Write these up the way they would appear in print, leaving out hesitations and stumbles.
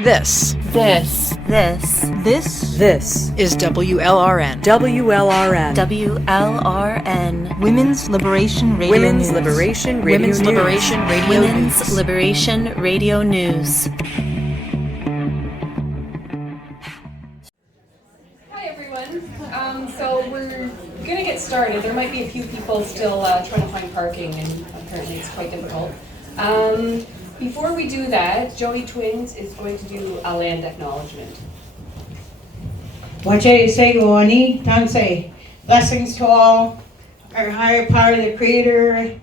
This is WLRN. WLRN. WLRN. Women's Liberation Radio Women's News. Liberation Radio Women's News. Liberation Radio Women's News. Liberation Radio News. Hi everyone. So we're going to get started. There might be a few people still trying to find parking, and apparently it's quite difficult. Before we do that, Jody Twins is going to do a land acknowledgement. Wache Segoni, Tansei. Blessings to all, our higher power, the Creator,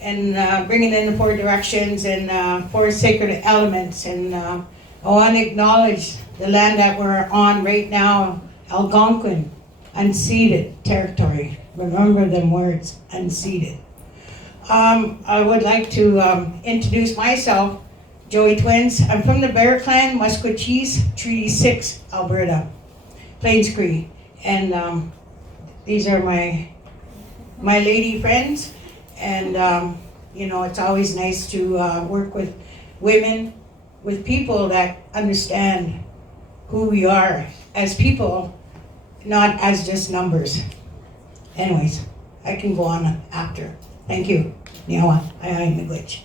and bringing in the four directions and four sacred elements. And I want to acknowledge the land that we're on right now, Algonquin, unceded territory. Remember them words, unceded. I would like to introduce myself, Joey Twins. I'm from the Bear Clan, Musqueam, Treaty 6, Alberta, Plains Cree. And these are my lady friends. And it's always nice to work with women, with people that understand who we are as people, not as just numbers. Anyways, I can go on after. Thank you. Niawa, I'm the glitch.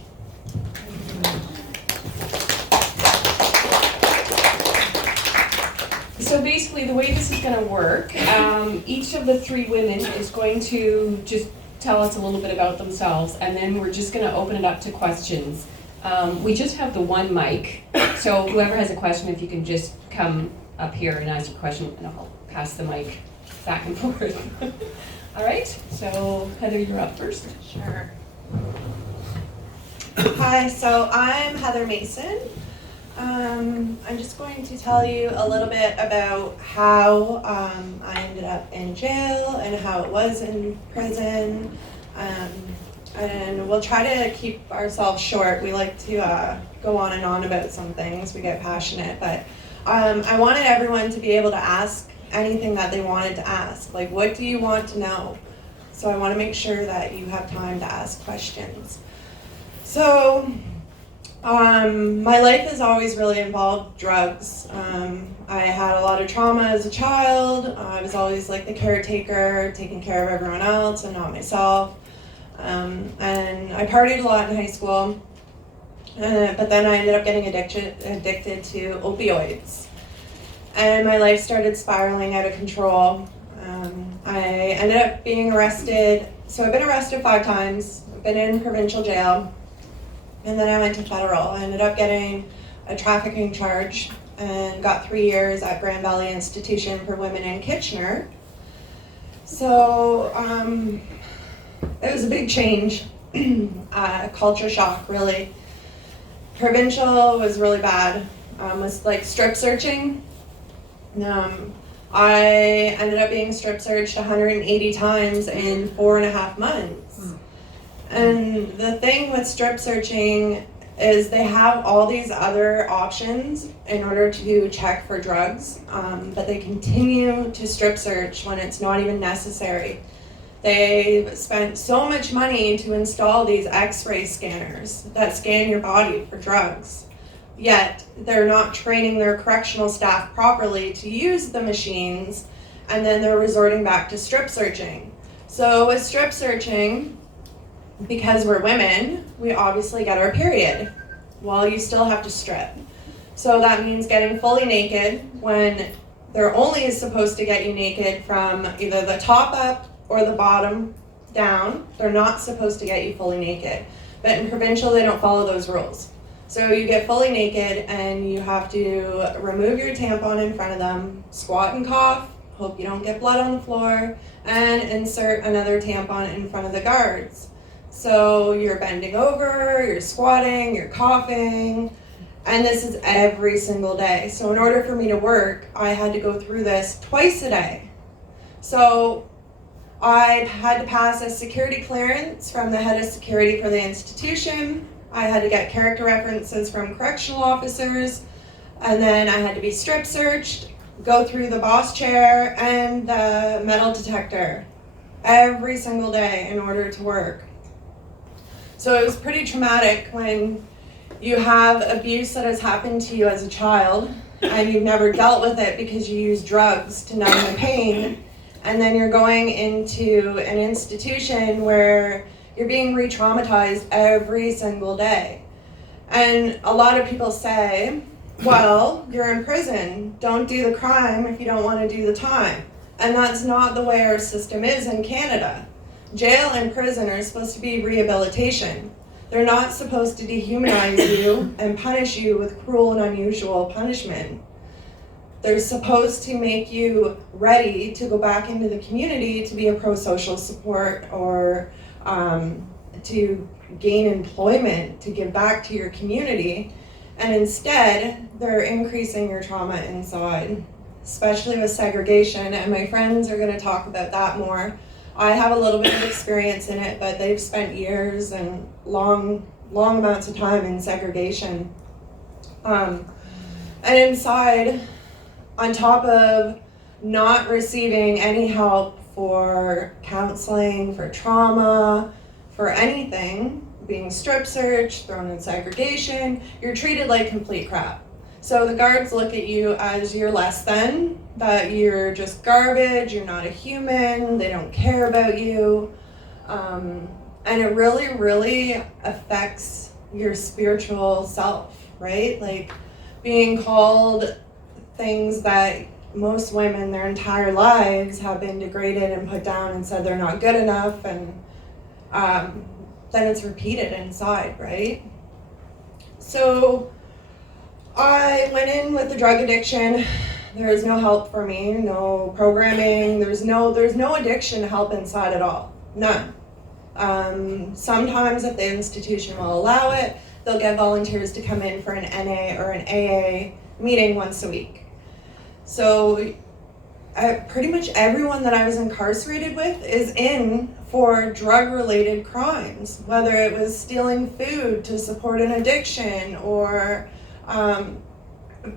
So basically the way this is going to work, each of the three women is going to just tell us a little bit about themselves, and then we're just going to open it up to questions. We just have the one mic, so whoever has a question, if you can just come up here and ask a question, and I'll pass the mic back and forth. All right, so Heather, you're up first. Sure. Hi, so I'm Heather Mason. I'm just going to tell you a little bit about how I ended up in jail and how it was in prison. And we'll try to keep ourselves short. We like to go on and on about some things. We get passionate, but I wanted everyone to be able to ask anything that they wanted to ask. Like, what do you want to know? So I want to make sure that you have time to ask questions. So my life has always really involved drugs. I had a lot of trauma as a child. I was always like the caretaker, taking care of everyone else and not myself. And I partied a lot in high school, but then I ended up getting addicted to opioids. And my life started spiraling out of control. I ended up being arrested. So I've been arrested 5 times. I've been in provincial jail. And then I went to federal. I ended up getting a trafficking charge and got 3 years at Grand Valley Institution for Women in Kitchener. So it was a big change, culture shock, really. Provincial was really bad. Was like strip searching. I ended up being strip searched 180 times in 4.5 months. And the thing with strip searching is they have all these other options in order to check for drugs, but they continue to strip search when it's not even necessary. They've spent so much money to install these X-ray scanners that scan your body for drugs. Yet they're not training their correctional staff properly to use the machines, and then they're resorting back to strip searching. So with strip searching, because we're women, we obviously get our period. Well, you still have to strip. So that means getting fully naked when they're only supposed to get you naked from either the top up or the bottom down. They're not supposed to get you fully naked. But in provincial, they don't follow those rules. So you get fully naked and you have to remove your tampon in front of them, squat and cough, hope you don't get blood on the floor, and insert another tampon in front of the guards. So you're bending over, you're squatting, you're coughing, and this is every single day. So in order for me to work, I had to go through this twice a day. So I had to pass a security clearance from the head of security for the institution. I had to get character references from correctional officers, and then I had to be strip searched, go through the boss chair and the metal detector every single day in order to work. So it was pretty traumatic when You have abuse that has happened to you as a child, and you've never dealt with it because you use drugs to numb the pain, and then you're going into an institution where you're being re-traumatized every single day. And a lot of people say, well, you're in prison, don't do the crime if you don't want to do the time. And that's not the way our system is in Canada. Jail and prison are supposed to be rehabilitation. They're not supposed to dehumanize you and punish you with cruel and unusual punishment. They're supposed to make you ready to go back into the community to be a pro-social support or to gain employment, to give back to your community. And instead, they're increasing your trauma inside, especially with segregation. And my friends are going to talk about that more. I have a little bit of experience in it, but they've spent years and long amounts of time in segregation. And inside, on top of not receiving any help for counseling, for trauma, for anything, being strip searched, thrown in segregation, you're treated like complete crap. So the guards look at you as you're less than, that you're just garbage, you're not a human, they don't care about you. And it really, really affects your spiritual self, right? Like being called things that most women their entire lives have been degraded and put down and said they're not good enough, and then it's repeated inside, right? So I went in with the drug addiction. There was no help for me, no programming, there's no addiction help inside at all, none. Sometimes if the institution will allow it, they'll get volunteers to come in for an NA or an AA meeting once a week. So pretty much everyone that I was incarcerated with is in for drug-related crimes, whether it was stealing food to support an addiction or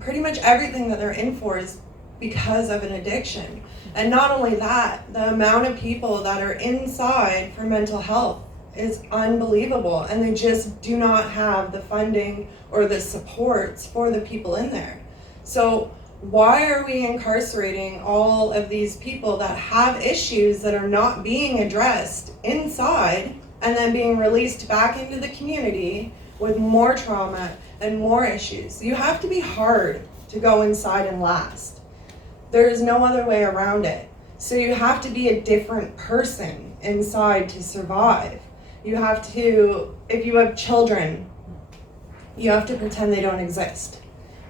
pretty much everything that they're in for is because of an addiction. And not only that, the amount of people that are inside for mental health is unbelievable, and they just do not have the funding or the supports for the people in there. So why are we incarcerating all of these people that have issues that are not being addressed inside and then being released back into the community with more trauma and more issues? You have to be hard to go inside and last. There is no other way around it. So you have to be a different person inside to survive. You have to, if you have children, you have to pretend they don't exist.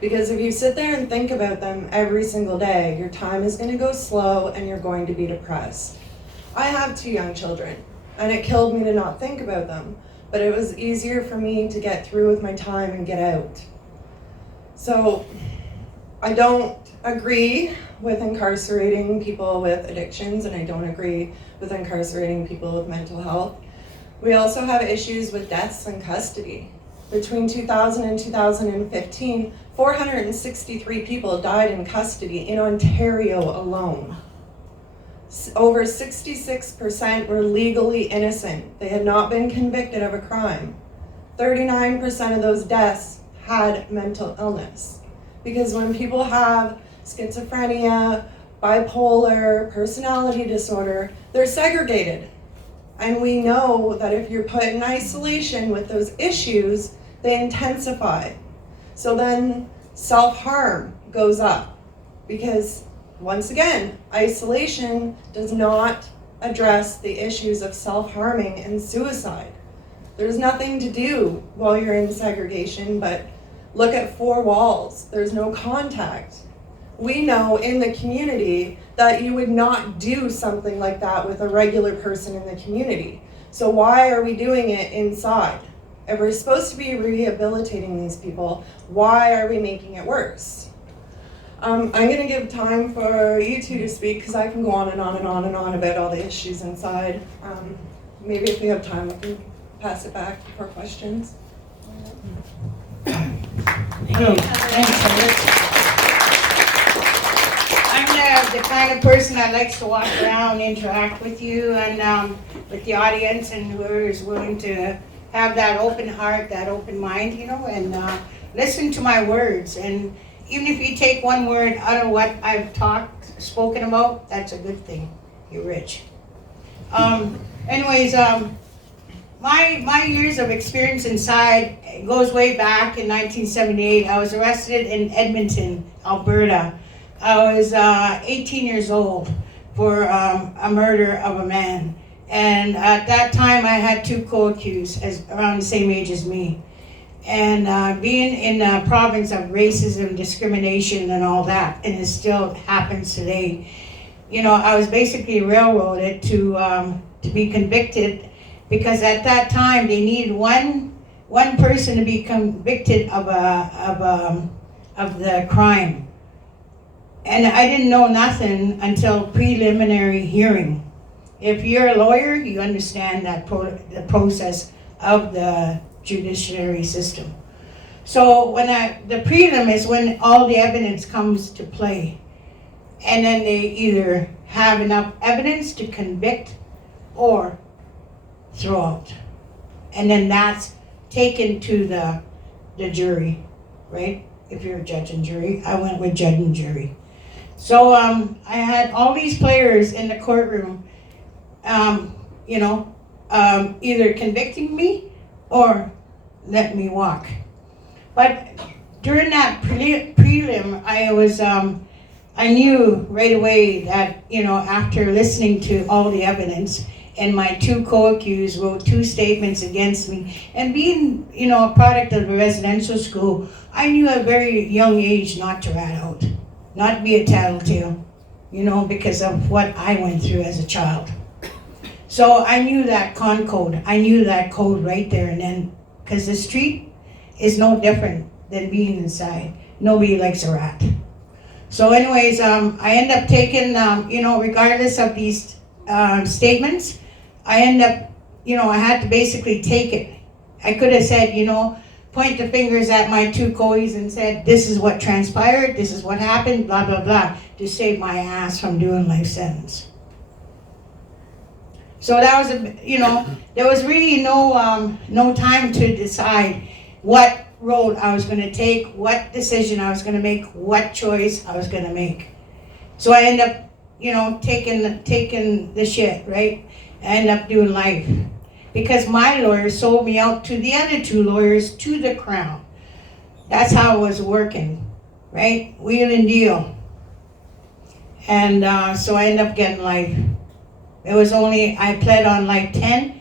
Because if you sit there and think about them every single day, your time is going to go slow and you're going to be depressed. I have 2 young children, and it killed me to not think about them, but it was easier for me to get through with my time and get out. So I don't agree with incarcerating people with addictions, and I don't agree with incarcerating people with mental health. We also have issues with deaths in custody. Between 2000 and 2015, 463 people died in custody in Ontario alone. Over 66% were legally innocent. They had not been convicted of a crime. 39% of those deaths had mental illness. Because when people have schizophrenia, bipolar, personality disorder, they're segregated. And we know that if you're put in isolation with those issues, they intensify. So then self-harm goes up because, once again, isolation does not address the issues of self-harming and suicide. There's nothing to do while you're in segregation but look at 4 walls. There's no contact. We know in the community that you would not do something like that with a regular person in the community. So why are we doing it inside? If we're supposed to be rehabilitating these people, why are we making it worse? I'm going to give time for you 2 to speak because I can go on and on and on and on about all the issues inside. Maybe if we have time, we can pass it back for questions. I'm the kind of person that likes to walk around, interact with you and with the audience and whoever is willing to have that open heart, that open mind, and listen to my words. And even if you take one word out of what I've spoken about, that's a good thing. You're rich. Anyways, my years of experience inside goes way back in 1978. I was arrested in Edmonton, Alberta. I was 18 years old for a murder of a man. And at that time, I had 2 co-accused around the same age as me. And being in a province of racism, discrimination, and all that, and it still happens today, I was basically railroaded to be convicted, because at that time they needed one person to be convicted of the crime. And I didn't know nothing until preliminary hearing. If you're a lawyer, you understand that the process of the judiciary system. So when the prelim is when all the evidence comes to play, and then they either have enough evidence to convict or throw out, and then that's taken to the jury, right? If you're a judge and jury, I went with judge and jury. So I had all these players in the courtroom, either convicting me or let me walk. But during that prelim, I knew right away that, after listening to all the evidence, and my 2 co-accused wrote 2 statements against me, and being, a product of the residential school, I knew at a very young age not to rat out, not to be a tattletale, because of what I went through as a child. So I knew that code. I knew that code right there and then, because the street is no different than being inside. Nobody likes a rat. So anyways, I end up taking, regardless of these statements, I end up, I had to basically take it. I could have said, point the fingers at my 2 coes and said, this is what transpired, this is what happened, blah, blah, blah, to save my ass from doing life sentence. So that was, there was really no time to decide what road I was going to take, what decision I was going to make, what choice I was going to make. So I end up, taking the shit, right? I end up doing life. Because my lawyer sold me out to the other 2 lawyers to the Crown. That's how it was working, right? Wheel and deal. And so I end up getting life. It was I pled on life 10,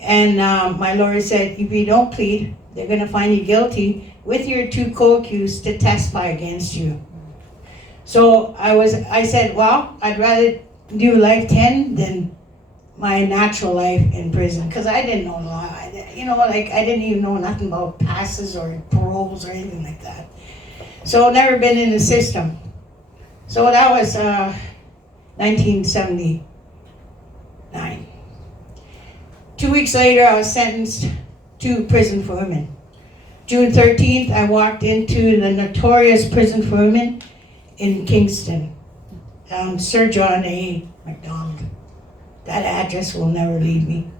and my lawyer said, if you don't plead, they're going to find you guilty with your 2 co-accused to testify against you. So I said, well, I'd rather do life 10 than my natural life in prison, because I didn't know law. I didn't even know nothing about passes or paroles or anything like that. So never been in the system. So that was 1979. 2 weeks later, I was sentenced to prison for women. June 13th, I walked into the notorious prison for women in Kingston, Sir John A. MacDonald. That address will never leave me.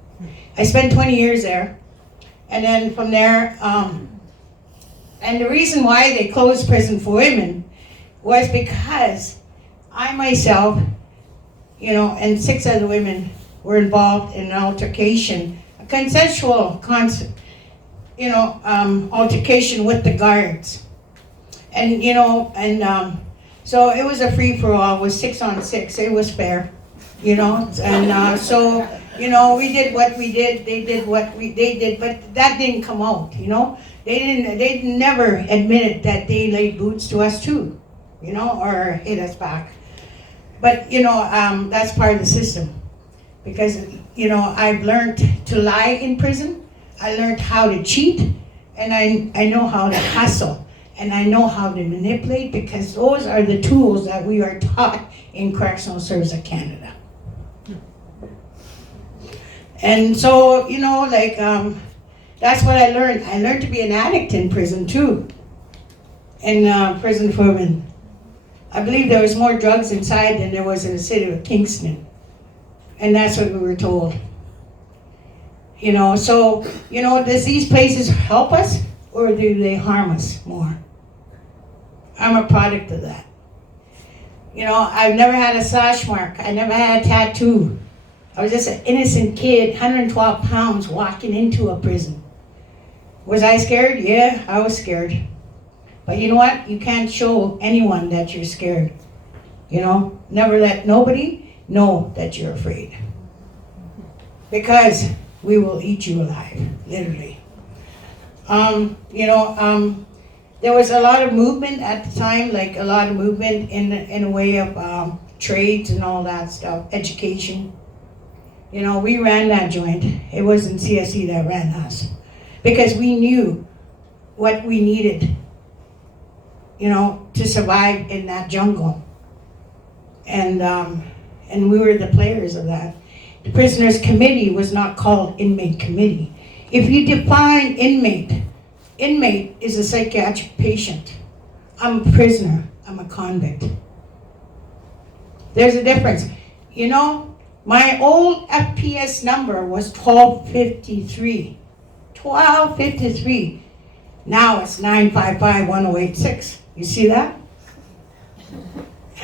I spent 20 years there, and then from there, and the reason why they closed prison for women was because I myself, and 6 other women were involved in an altercation, a consensual altercation with the guards. And, so it was a free-for-all. It was 6 on 6. It was fair, and so, we did what we did, they did what they did, but that didn't come out, They never admitted that they laid boots to us too, or hit us back. But, that's part of the system. Because, I've learned to lie in prison. I learned how to cheat. And I know how to hustle. And I know how to manipulate, because those are the tools that we are taught in Correctional Service of Canada. And so, that's what I learned. I learned to be an addict in prison too. In prison for women. I believe there was more drugs inside than there was in the city of Kingston. And that's what we were told. You know, so, you know, does these places help us or do they harm us more? I'm a product of that. You know, I've never had a slash mark. I never had a tattoo. I was just an innocent kid, 112 pounds, walking into a prison. Was I scared? Yeah, I was scared. But you know what? You can't show anyone that you're scared. You know, never let nobody know that you're afraid. Because we will eat you alive, literally. You know, there was a lot of movement at the time, like a lot of movement in a way of trades and all that stuff, education. You know, we ran that joint. It wasn't CSE that ran us. Because we knew what we needed, you know, to survive in that jungle. And we were the players of that. The prisoners committee was not called inmate committee. If you define inmate is a psychiatric patient. I'm a prisoner, I'm a convict. There's a difference. You know, my old FPS number was 1253. 1253. Now it's 955-1086. You see that?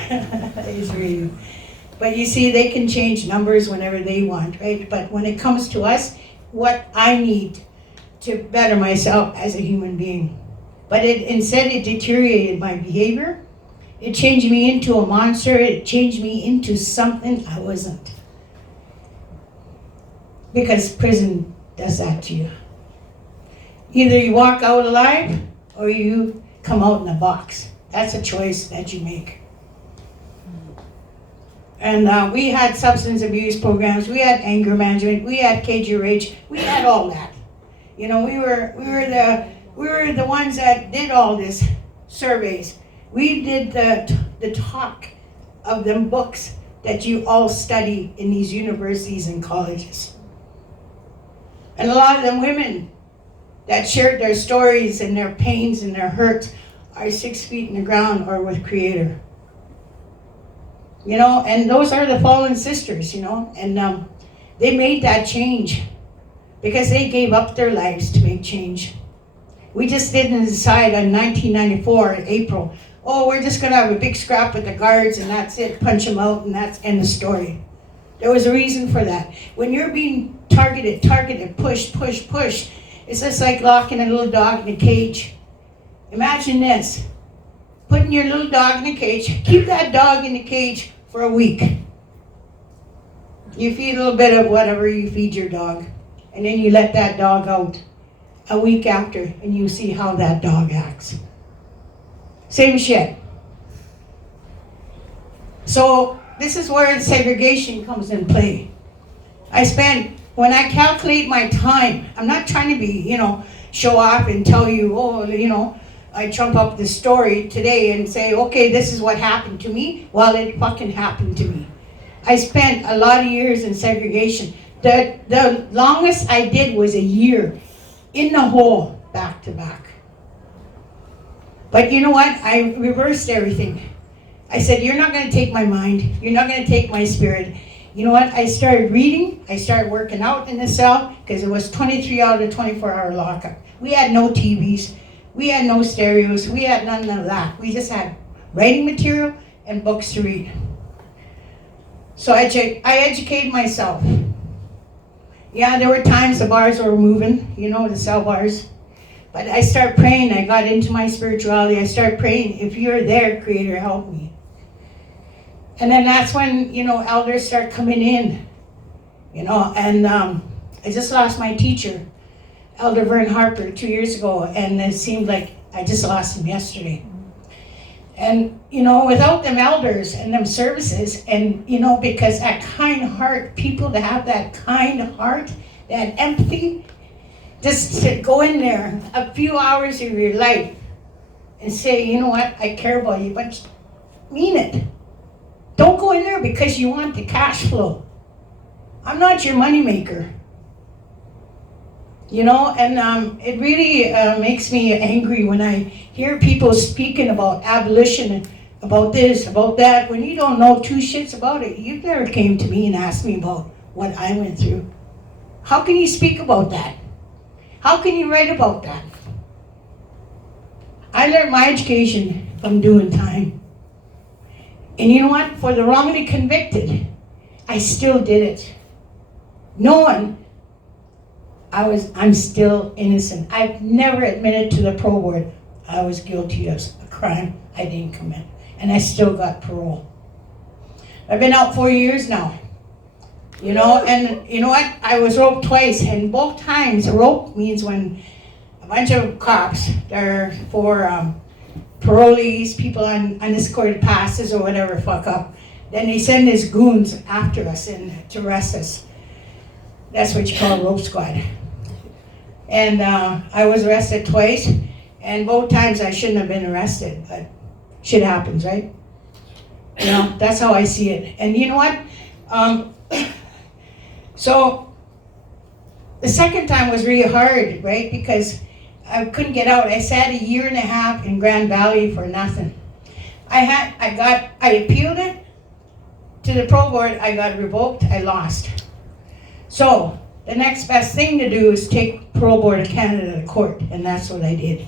It's really, but you see, they can change numbers whenever they want, right? But when it comes to us, what I need to better myself as a human being. But instead it deteriorated my behavior. It changed me into a monster. It changed me into something I wasn't. Because prison does that to you. Either you walk out alive or you come out in a box. That's a choice that you make. And we had substance abuse programs, we had anger management, we had KGRH, we had all that. You know, we were the ones that did all this surveys. We did the talk of them books that you all study in these universities and colleges. And a lot of them women that shared their stories and their pains and their hurts are 6 feet in the ground or with Creator. You know, and those are the fallen sisters, you know, and they made that change because they gave up their lives to make change. We just didn't decide in 1994, in April, oh, we're just gonna have a big scrap with the guards and that's it, punch them out and that's end the story. There was a reason for that. When you're being targeted, pushed, it's just like locking a little dog in a cage. Imagine this, putting your little dog in a cage, keep that dog in the cage for a week. You feed a little bit of whatever you feed your dog, and then you let that dog out a week after, and you see how that dog acts. Same shit. So this is where segregation comes in play. When I calculate my time, I'm not trying to be, you know, show off and tell you, oh, you know, I trump up the story today and say, okay, this is what happened to me. Well, it fucking happened to me. I spent a lot of years in segregation. The longest I did was a year in the hole, back to back. But you know what? I reversed everything. I said, you're not going to take my mind. You're not going to take my spirit. You know what? I started reading. I started working out in the cell because it was 23 out of 24-hour lockup. We had no TVs. We had no stereos. We had none of that. We just had writing material and books to read. So I educated myself. Yeah, there were times the bars were moving, you know, the cell bars. But I started praying. I got into my spirituality. I started praying, if you're there, Creator, help me. And then that's when, you know, elders start coming in, you know, and I just lost my teacher, Elder Vern Harper, 2 years ago, and it seemed like I just lost him yesterday. And, you know, without them elders and them services, and, you know, because that kind heart, people that have that kind heart, that empathy, just to go in there a few hours of your life and say, you know what, I care about you, but mean it. Don't go in there because you want the cash flow. I'm not your moneymaker. You know, and it really makes me angry when I hear people speaking about abolition and about this, about that, when you don't know two shits about it. You never came to me and asked me about what I went through. How can you speak about that? How can you write about that? I learned my education from doing time. And you know what? For the wrongly convicted, I still did it. Knowing I'm still innocent. I've never admitted to the parole board I was guilty of a crime I didn't commit. And I still got parole. I've been out 4 years now. You know, and you know what? I was roped twice, and both times, rope means when a bunch of cops, they're for parolees, people on unescorted passes or whatever, fuck up. Then they send these goons after us and to arrest us. That's what you call a rope squad. And I was arrested twice, and both times I shouldn't have been arrested, but shit happens, right? You know, that's how I see it. And you know what? So the second time was really hard, right? Because I couldn't get out. I sat 1.5 years in Grand Valley for nothing. I appealed it to the parole board. I got revoked. I lost. So the next best thing to do is take Parole Board of Canada to court, and that's what I did.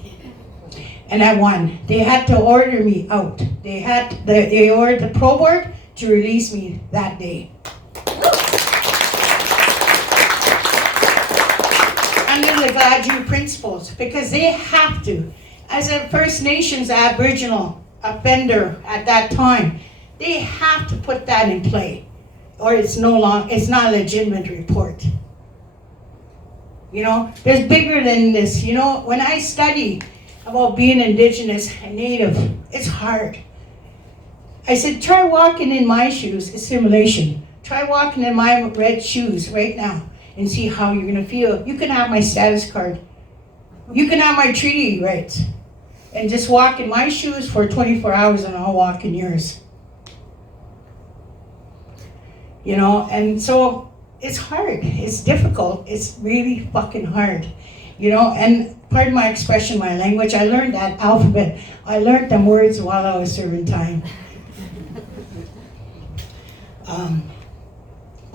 And I won. They had to order me out. They ordered the parole board to release me that day. Under the Gladue principles, because they have to. As a First Nations Aboriginal offender at that time, they have to put that in play, or it's not a legitimate report. You know, there's bigger than this. You know, when I study about being Indigenous and Native, it's hard. I said, try walking in my shoes, assimilation. Try walking in my red shoes right now and see how you're gonna feel. You can have my status card. You can have my treaty rights. And just walk in my shoes for 24 hours and I'll walk in yours. You know, and so it's hard, it's difficult, it's really fucking hard. You know, and pardon my expression, my language, I learned that alphabet. I learned them words while I was serving time.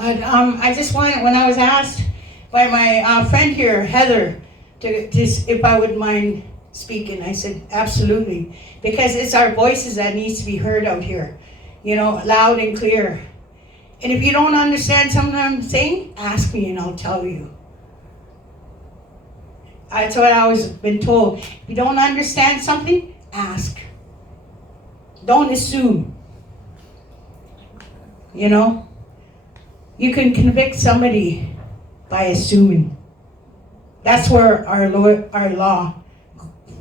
I just wanted, when I was asked by my friend here, Heather, if I would mind speaking, I said, absolutely. Because it's our voices that needs to be heard out here, you know, loud and clear. And if you don't understand something I'm saying, ask me and I'll tell you. That's what I was been told. If you don't understand something, ask. Don't assume. You know? You can convict somebody by assuming. That's where our law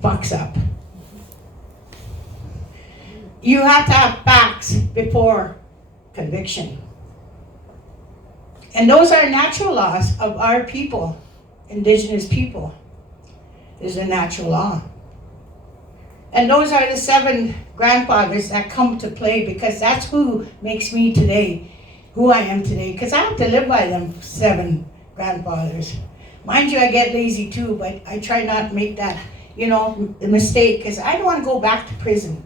fucks up. You have to have facts before conviction. And those are natural laws of our people, Indigenous people. Is a natural law. And those are the 7 grandfathers that come to play, because that's who makes me today, who I am today, because I have to live by them 7 grandfathers. Mind you, I get lazy too, but I try not to make that, you know, a mistake, because I don't want to go back to prison.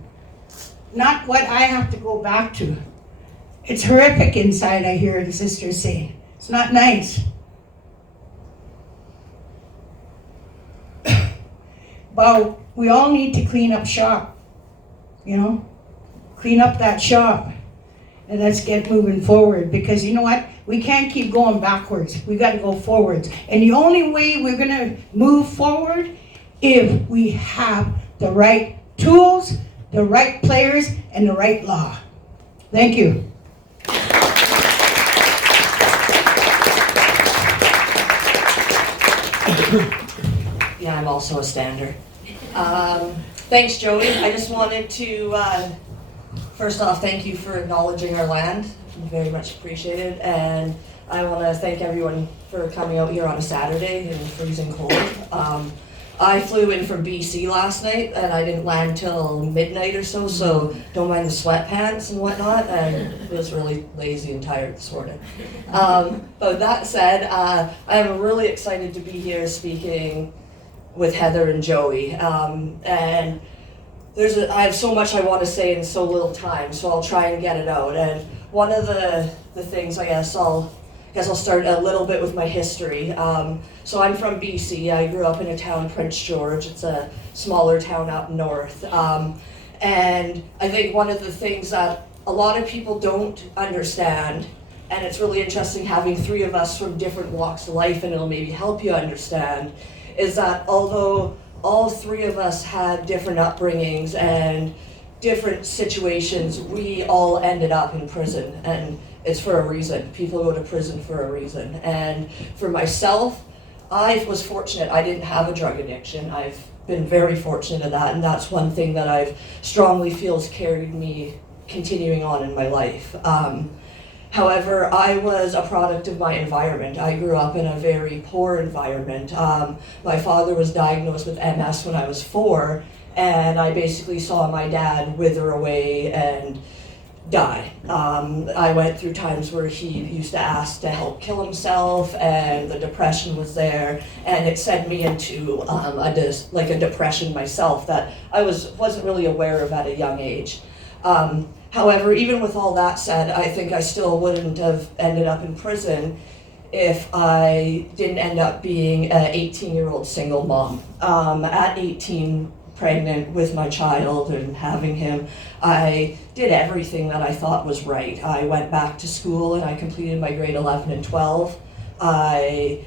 Not what I have to go back to. It's horrific inside, I hear the sisters say. It's not nice. But we all need to clean up shop, you know? Clean up that shop. And let's get moving forward, because you know what? We can't keep going backwards. We got to go forwards. And the only way we're going to move forward if we have the right tools, the right players, and the right law. Thank you. Yeah, I'm also a stander. Thanks, Joey. I just wanted to, first off, thank you for acknowledging our land. Very much appreciated. And I want to thank everyone for coming out here on a Saturday in freezing cold. I flew in from BC last night, and I didn't land till midnight or so don't mind the sweatpants and whatnot, and it was really lazy and tired this morning. But that said, I'm really excited to be here speaking with Heather and Joey, and I have so much I want to say in so little time, so I'll try and get it out. And one of the things I guess I'll guess I'll start a little bit with my history. So I'm from BC. I grew up in a town, Prince George. It's a smaller town up north. And I think one of the things that a lot of people don't understand, and it's really interesting having three of us from different walks of life, and it'll maybe help you understand, is that although all three of us had different upbringings and different situations, we all ended up in prison, and it's for a reason. People go to prison for a reason. And for myself, I was fortunate. I didn't have a drug addiction. I've been very fortunate at that, and that's one thing that I strongly feel has carried me continuing on in my life. However, I was a product of my environment. I grew up in a very poor environment. My father was diagnosed with MS when I was 4, and I basically saw my dad wither away and die. I went through times where he used to ask to help kill himself, and the depression was there, and it sent me into a depression myself that I wasn't really aware of at a young age. However, even with all that said, I think I still wouldn't have ended up in prison if I didn't end up being an 18-year-old single mom. At 18, pregnant with my child and having him, I did everything that I thought was right. I went back to school and I completed my grade 11 and 12. I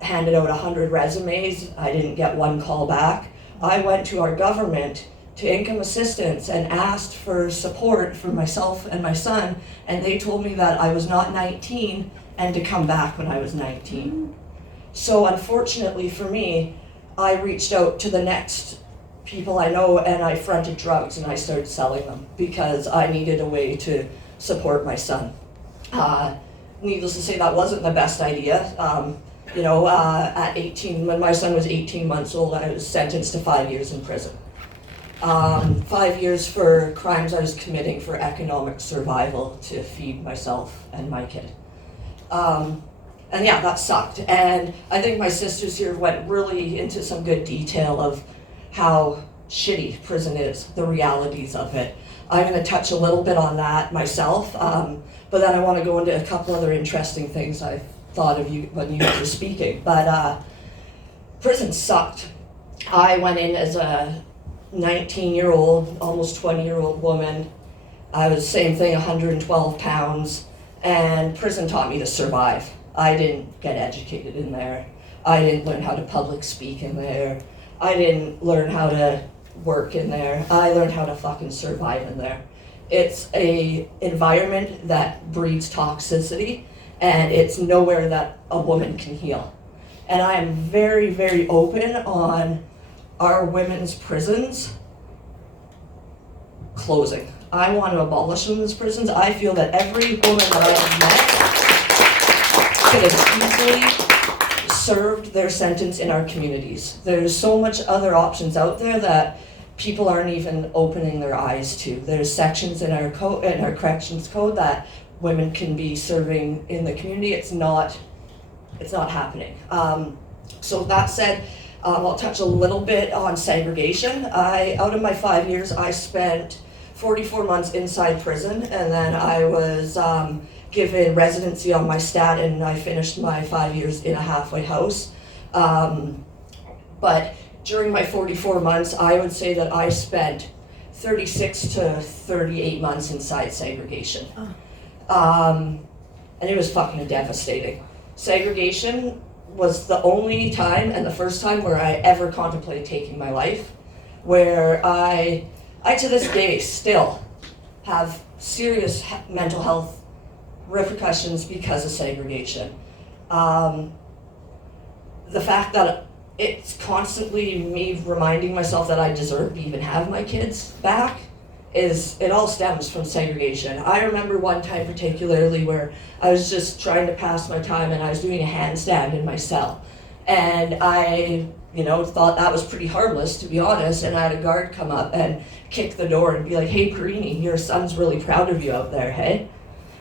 handed out 100 resumes. I didn't get one call back. I went to our government to income assistance and asked for support for myself and my son, and they told me that I was not 19 and to come back when I was 19. So unfortunately for me, I reached out to the next people I know, and I fronted drugs and I started selling them because I needed a way to support my son. Needless to say, that wasn't the best idea. At 18, when my son was 18 months old, I was sentenced to 5 years in prison. 5 years for crimes I was committing for economic survival to feed myself and my kid. And yeah, that sucked. And I think my sisters here went really into some good detail of how shitty prison is, the realities of it. I'm going to touch a little bit on that myself, but then I want to go into a couple other interesting things I thought of you when you were speaking. But prison sucked. I went in as a 19-year-old, almost 20-year-old woman. I was same thing, 112 pounds, and prison taught me to survive. I didn't get educated in there. I didn't learn how to public speak in there. I didn't learn how to work in there. I learned how to fucking survive in there. It's a environment that breeds toxicity, and it's nowhere that a woman can heal. And I am very, very open on our women's prisons closing. I want to abolish women's prisons. I feel that every woman that I've met could have easily served their sentence in our communities. There's so much other options out there that people aren't even opening their eyes to. There's sections in our code, in our corrections code, that women can be serving in the community. It's not happening. So that said, I'll touch a little bit on segregation. Out of my 5 years, I spent 44 months inside prison, and then I was given residency on my stat, and I finished my 5 years in a halfway house. But during my 44 months, I would say that I spent 36 to 38 months inside segregation. And it was fucking devastating. Segregation was the only time and the first time where I ever contemplated taking my life, where I to this day still have serious mental health repercussions because of segregation. The fact that it's constantly me reminding myself that I deserve to even have my kids back, it all stems from segregation. I remember one time particularly where I was just trying to pass my time and I was doing a handstand in my cell. And I, thought that was pretty harmless, to be honest, and I had a guard come up and kick the door and be like, "Hey, Pierini, your son's really proud of you out there, hey?"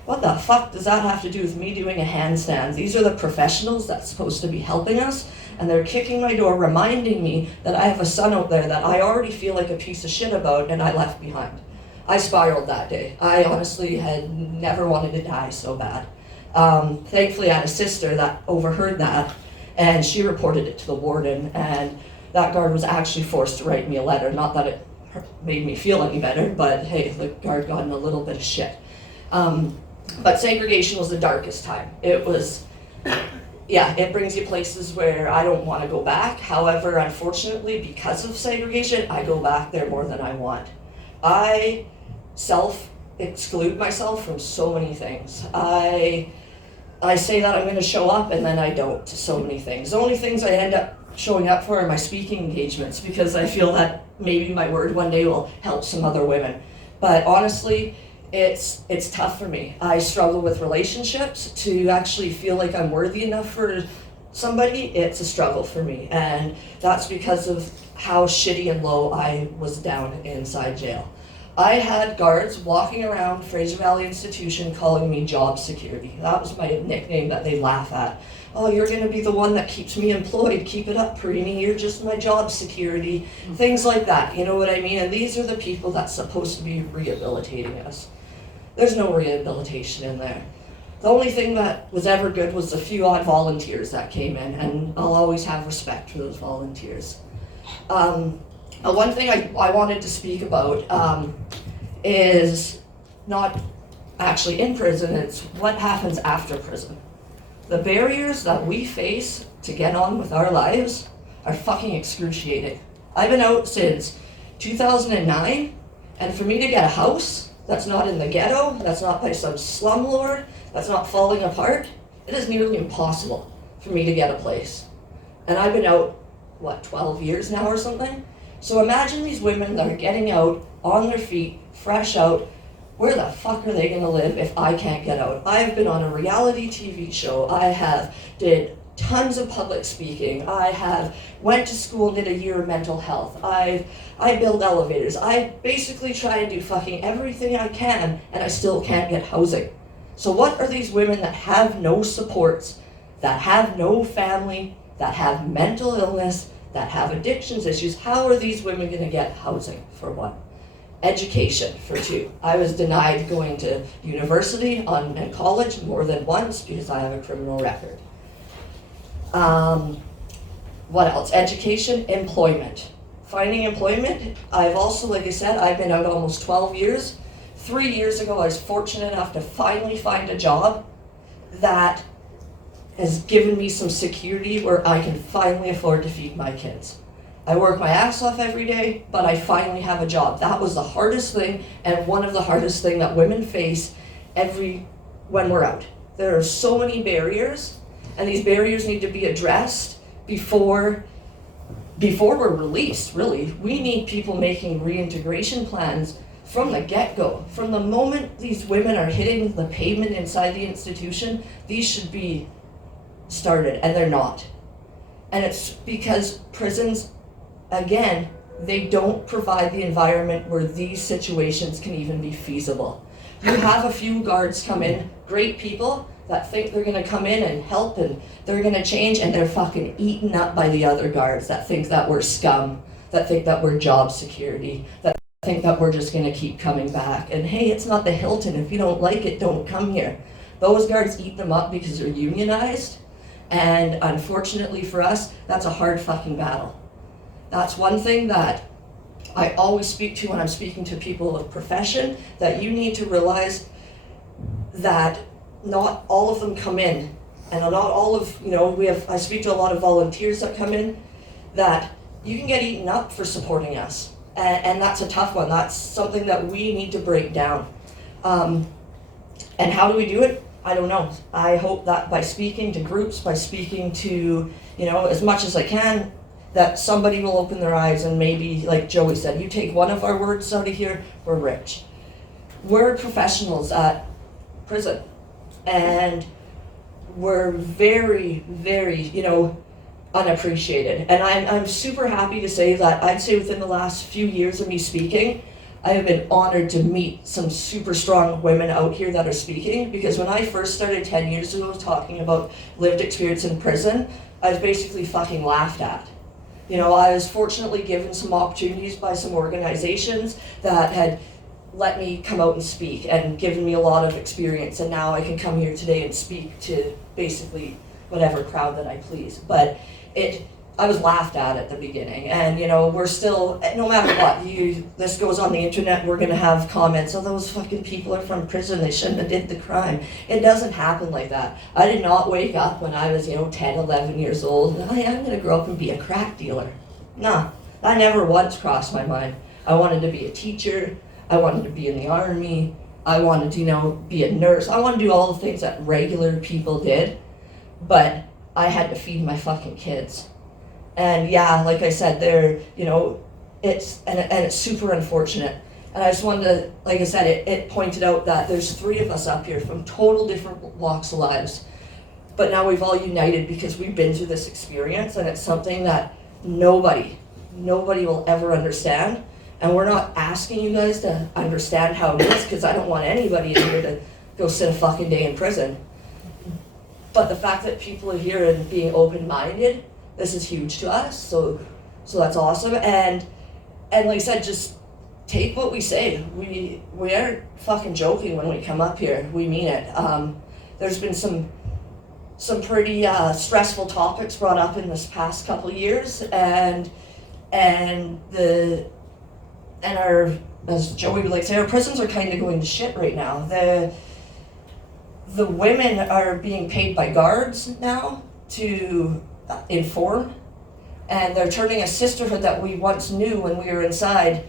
What the fuck does that have to do with me doing a handstand? These are the professionals that's supposed to be helping us, and they're kicking my door, reminding me that I have a son out there that I already feel like a piece of shit about and I left behind. I spiraled that day. I honestly had never wanted to die so bad. Thankfully, I had a sister that overheard that, and she reported it to the warden, and that guard was actually forced to write me a letter. Not that it made me feel any better, but hey, the guard got in a little bit of shit. But segregation was the darkest time. It was, yeah, it brings you places where I don't want to go back. However, unfortunately, because of segregation, I go back there more than I want. I self-exclude myself from so many things. I say that I'm going to show up, and then I don't to so many things. The only things I end up showing up for are my speaking engagements, because I feel that maybe my word one day will help some other women. But honestly, it's tough for me. I struggle with relationships. To actually feel like I'm worthy enough for somebody, it's a struggle for me. And that's because of how shitty and low I was down inside jail. I had guards walking around Fraser Valley Institution calling me job security. That was my nickname that they laugh at. Oh, you're going to be the one that keeps me employed. Keep it up, Pierini. You're just my job security. Things like that, you know what I mean? And these are the people that's supposed to be rehabilitating us. There's no rehabilitation in there. The only thing that was ever good was the few odd volunteers that came in, and I'll always have respect for those volunteers. One thing I wanted to speak about is not actually in prison, it's what happens after prison. The barriers that we face to get on with our lives are fucking excruciating. I've been out since 2009, and for me to get a house that's not in the ghetto, that's not by some slumlord, that's not falling apart, it is nearly impossible for me to get a place. And I've been out, 12 years now or something? So imagine these women that are getting out on their feet, fresh out. Where the fuck are they gonna live if I can't get out? I've been on a reality TV show. I have did tons of public speaking. I have went to school and did a year of mental health. I build elevators. I basically try to do fucking everything I can, and I still can't get housing. So what are these women that have no supports, that have no family, that have mental illness, that have addictions issues, how are these women gonna get housing, for one? Education, for two. I was denied going to university and college more than once because I have a criminal record. What else? Education, employment. Finding employment, I've also, like I said, I've been out almost 12 years. 3 years ago, I was fortunate enough to finally find a job that has given me some security where I can finally afford to feed my kids. I work my ass off every day, but I finally have a job. That was the hardest thing, and one of the hardest things that women face when we're out. There are so many barriers, and these barriers need to be addressed before we're released, really. We need people making reintegration plans from the get-go. From the moment these women are hitting the pavement inside the institution, these should be started, and they're not. And it's because prisons, again, they don't provide the environment where these situations can even be feasible. You have a few guards come in, great people, that think they're gonna come in and help and they're gonna change, and they're fucking eaten up by the other guards that think that we're scum, that think that we're job security, that think that we're just gonna keep coming back. And hey, it's not the Hilton. If you don't like it, don't come here. Those guards eat them up because they're unionized. And unfortunately for us, that's a hard fucking battle. That's one thing that I always speak to when I'm speaking to people of profession, that you need to realize that not all of them come in, and not all of, I speak to a lot of volunteers that come in, that you can get eaten up for supporting us. And that's a tough one. That's something that we need to break down. And how do we do it? I don't know. I hope that by speaking to groups, by speaking to, as much as I can, that somebody will open their eyes, and maybe, like Joey said, you take one of our words out of here, we're rich. We're professionals at prison, and we're very, very, unappreciated. And I'm super happy to say that I'd say within the last few years of me speaking, I have been honored to meet some super strong women out here that are speaking, because when I first started 10 years ago talking about lived experience in prison, I was basically fucking laughed at. I was fortunately given some opportunities by some organizations that had let me come out and speak and given me a lot of experience, and now I can come here today and speak to basically whatever crowd that I please. But I was laughed at the beginning, and we're still, no matter what, this goes on the internet, we're gonna have comments, oh, those fucking people are from prison, they shouldn't have did the crime. It doesn't happen like that. I did not wake up when I was 10, 11 years old, and I'm gonna grow up and be a crack dealer. Nah, that never once crossed my mind. I wanted to be a teacher, I wanted to be in the army, I wanted to, be a nurse. I wanted to do all the things that regular people did, but I had to feed my fucking kids. And yeah, like I said, it's super unfortunate. And I just wanted to, like I said, it pointed out that there's 3 of us up here from total different walks of lives, but now we've all united because we've been through this experience, and it's something that nobody will ever understand. And we're not asking you guys to understand how it is, because I don't want anybody in here to go sit a fucking day in prison. But the fact that people are here and being open-minded, this is huge to us, so that's awesome. And like I said, just take what we say. We aren't fucking joking when we come up here. We mean it. There's been some pretty stressful topics brought up in this past couple of years, and our, as Joey would like to say, our prisons are kind of going to shit right now. The women are being paid by guards now to inform, and they're turning a sisterhood that we once knew when we were inside,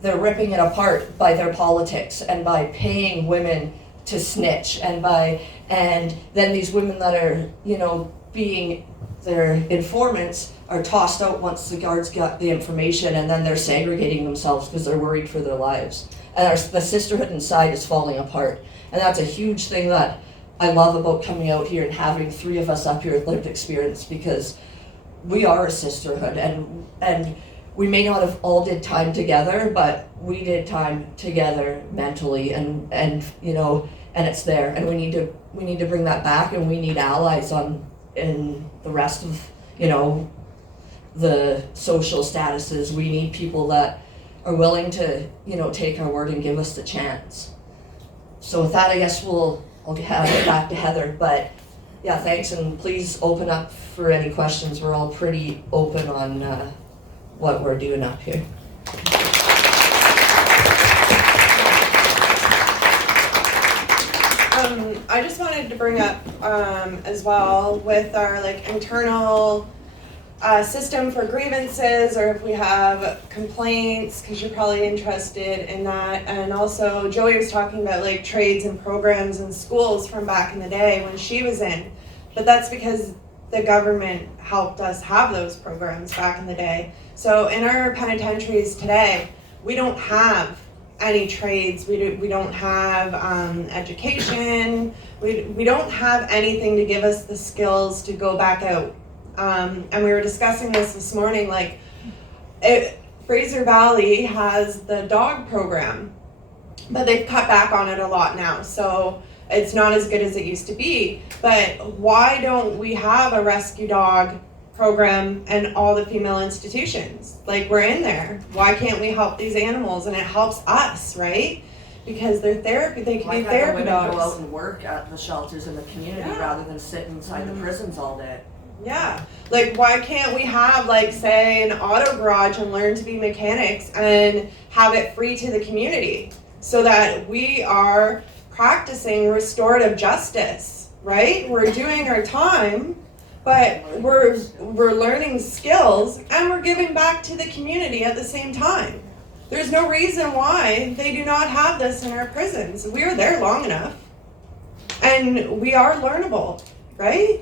they're ripping it apart by their politics and by paying women to snitch, and then these women that are being their informants are tossed out once the guards got the information, and then they're segregating themselves because they're worried for their lives. And the sisterhood inside is falling apart. And that's a huge thing that I love about coming out here and having 3 of us up here with lived experience, because we are a sisterhood, and we may not have all did time together, but we did time together mentally, and it's there, and we need to bring that back, and we need allies in the rest of the social statuses. We need people that are willing to take our word and give us the chance. So with that, I guess I'll have it back to Heather. But yeah, thanks, and please open up for any questions. We're all pretty open on what we're doing up here. I just wanted to bring up as well with our internal system for grievances, or if we have complaints, because you're probably interested in that. And also Joey was talking about trades and programs in schools from back in the day when she was in, but that's because the government helped us have those programs back in the day. So in our penitentiaries today, we don't have any trades, we don't have education, we don't have anything to give us the skills to go back out. And we were discussing this morning, Fraser Valley has the dog program, but they've cut back on it a lot now, so it's not as good as it used to be. But why don't we have a rescue dog program in all the female institutions? We're in there. Why can't we help these animals? And it helps us, right? Because they're therapy, they can be therapy dogs. Why can't the women go out and work at the shelters in the community rather than sit inside the prisons all day? Yeah, why can't we have, say, an auto garage and learn to be mechanics and have it free to the community, so that we are practicing restorative justice, right? We're doing our time, but we're learning skills, and we're giving back to the community at the same time. There's no reason why they do not have this in our prisons. We were there long enough, and we are learnable, right?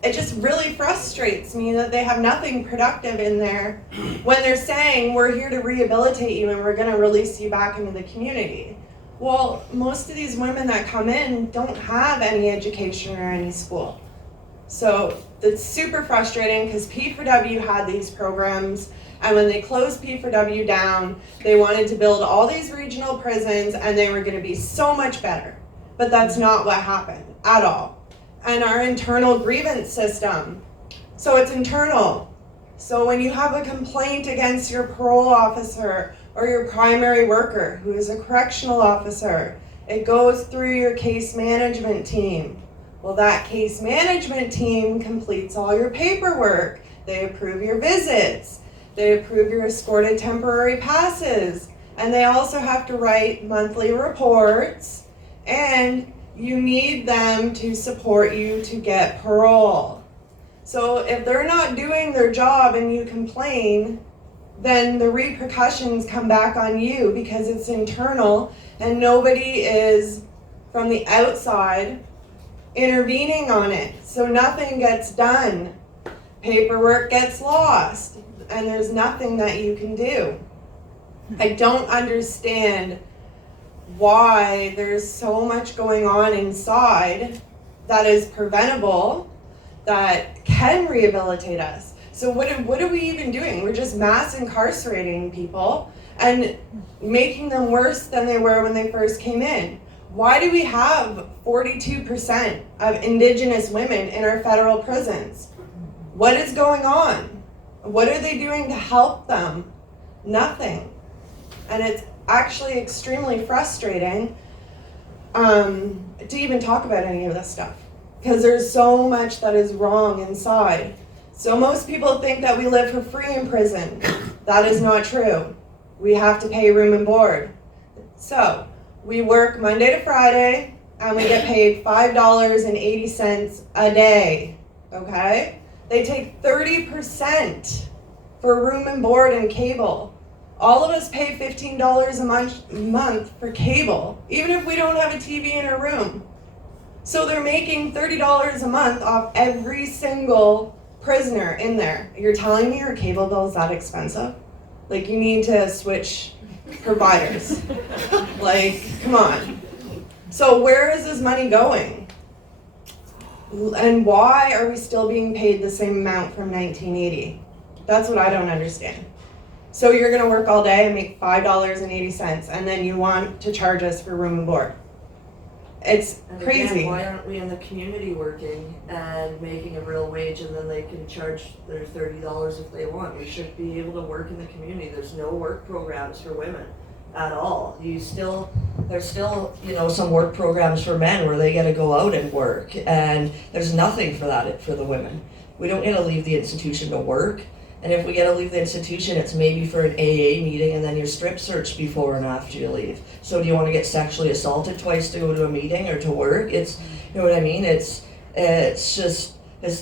It just really frustrates me that they have nothing productive in there when they're saying, we're here to rehabilitate you and we're going to release you back into the community. Well, most of these women that come in don't have any education or any school. So it's super frustrating, because P4W had these programs, and when they closed P4W down, they wanted to build all these regional prisons, and they were going to be so much better. But that's not what happened at all. And our internal grievance system. So it's internal. So when you have a complaint against your parole officer or your primary worker, who is a correctional officer. It goes through your case management team. Well, that case management team completes all your paperwork. They approve your visits. They approve your escorted temporary passes. And they also have to write monthly reports. And you need them to support you to get parole. So if they're not doing their job and you complain, then the repercussions come back on you because it's internal and nobody is from the outside intervening on it. So nothing gets done. Paperwork gets lost and there's nothing that you can do. I don't understand why there's so much going on inside that is preventable, that can rehabilitate us. So what are we even doing? We're just mass incarcerating people and making them worse than they were when they first came in. Why do we have 42% of Indigenous women in our federal prisons? What is going on? What are they doing to help them? Nothing. And it's actually extremely frustrating to even talk about any of this stuff because there's so much that is wrong inside. So most people think that we live for free in prison. That is not true. We have to pay room and board. So we work Monday to Friday and we get paid $5.80 a day, okay? They take 30% for room and board and cable. All of us pay $15 a month for cable, even if we don't have a TV in our room. So they're making $30 a month off every single prisoner in there. You're telling me your cable bill is that expensive? Like, you need to switch providers. Like, come on. So where is this money going? And why are we still being paid the same amount from 1980? That's what I don't understand. So you're gonna work all day and make $5.80 and then you want to charge us for room and board. It's And crazy. again, why aren't we in the community working and making a real wage and then they can charge their $30 if they want? We should be able to work in the community. There's no work programs for women at all. There's still, some work programs for men where they get to go out and work, and there's nothing for that for the women. We don't get to leave the institution to work. And if we get to leave the institution, it's maybe for an AA meeting and then you're strip searched before and after you leave. So do you want to get sexually assaulted twice to go to a meeting or to work? It's, you know what I mean? It's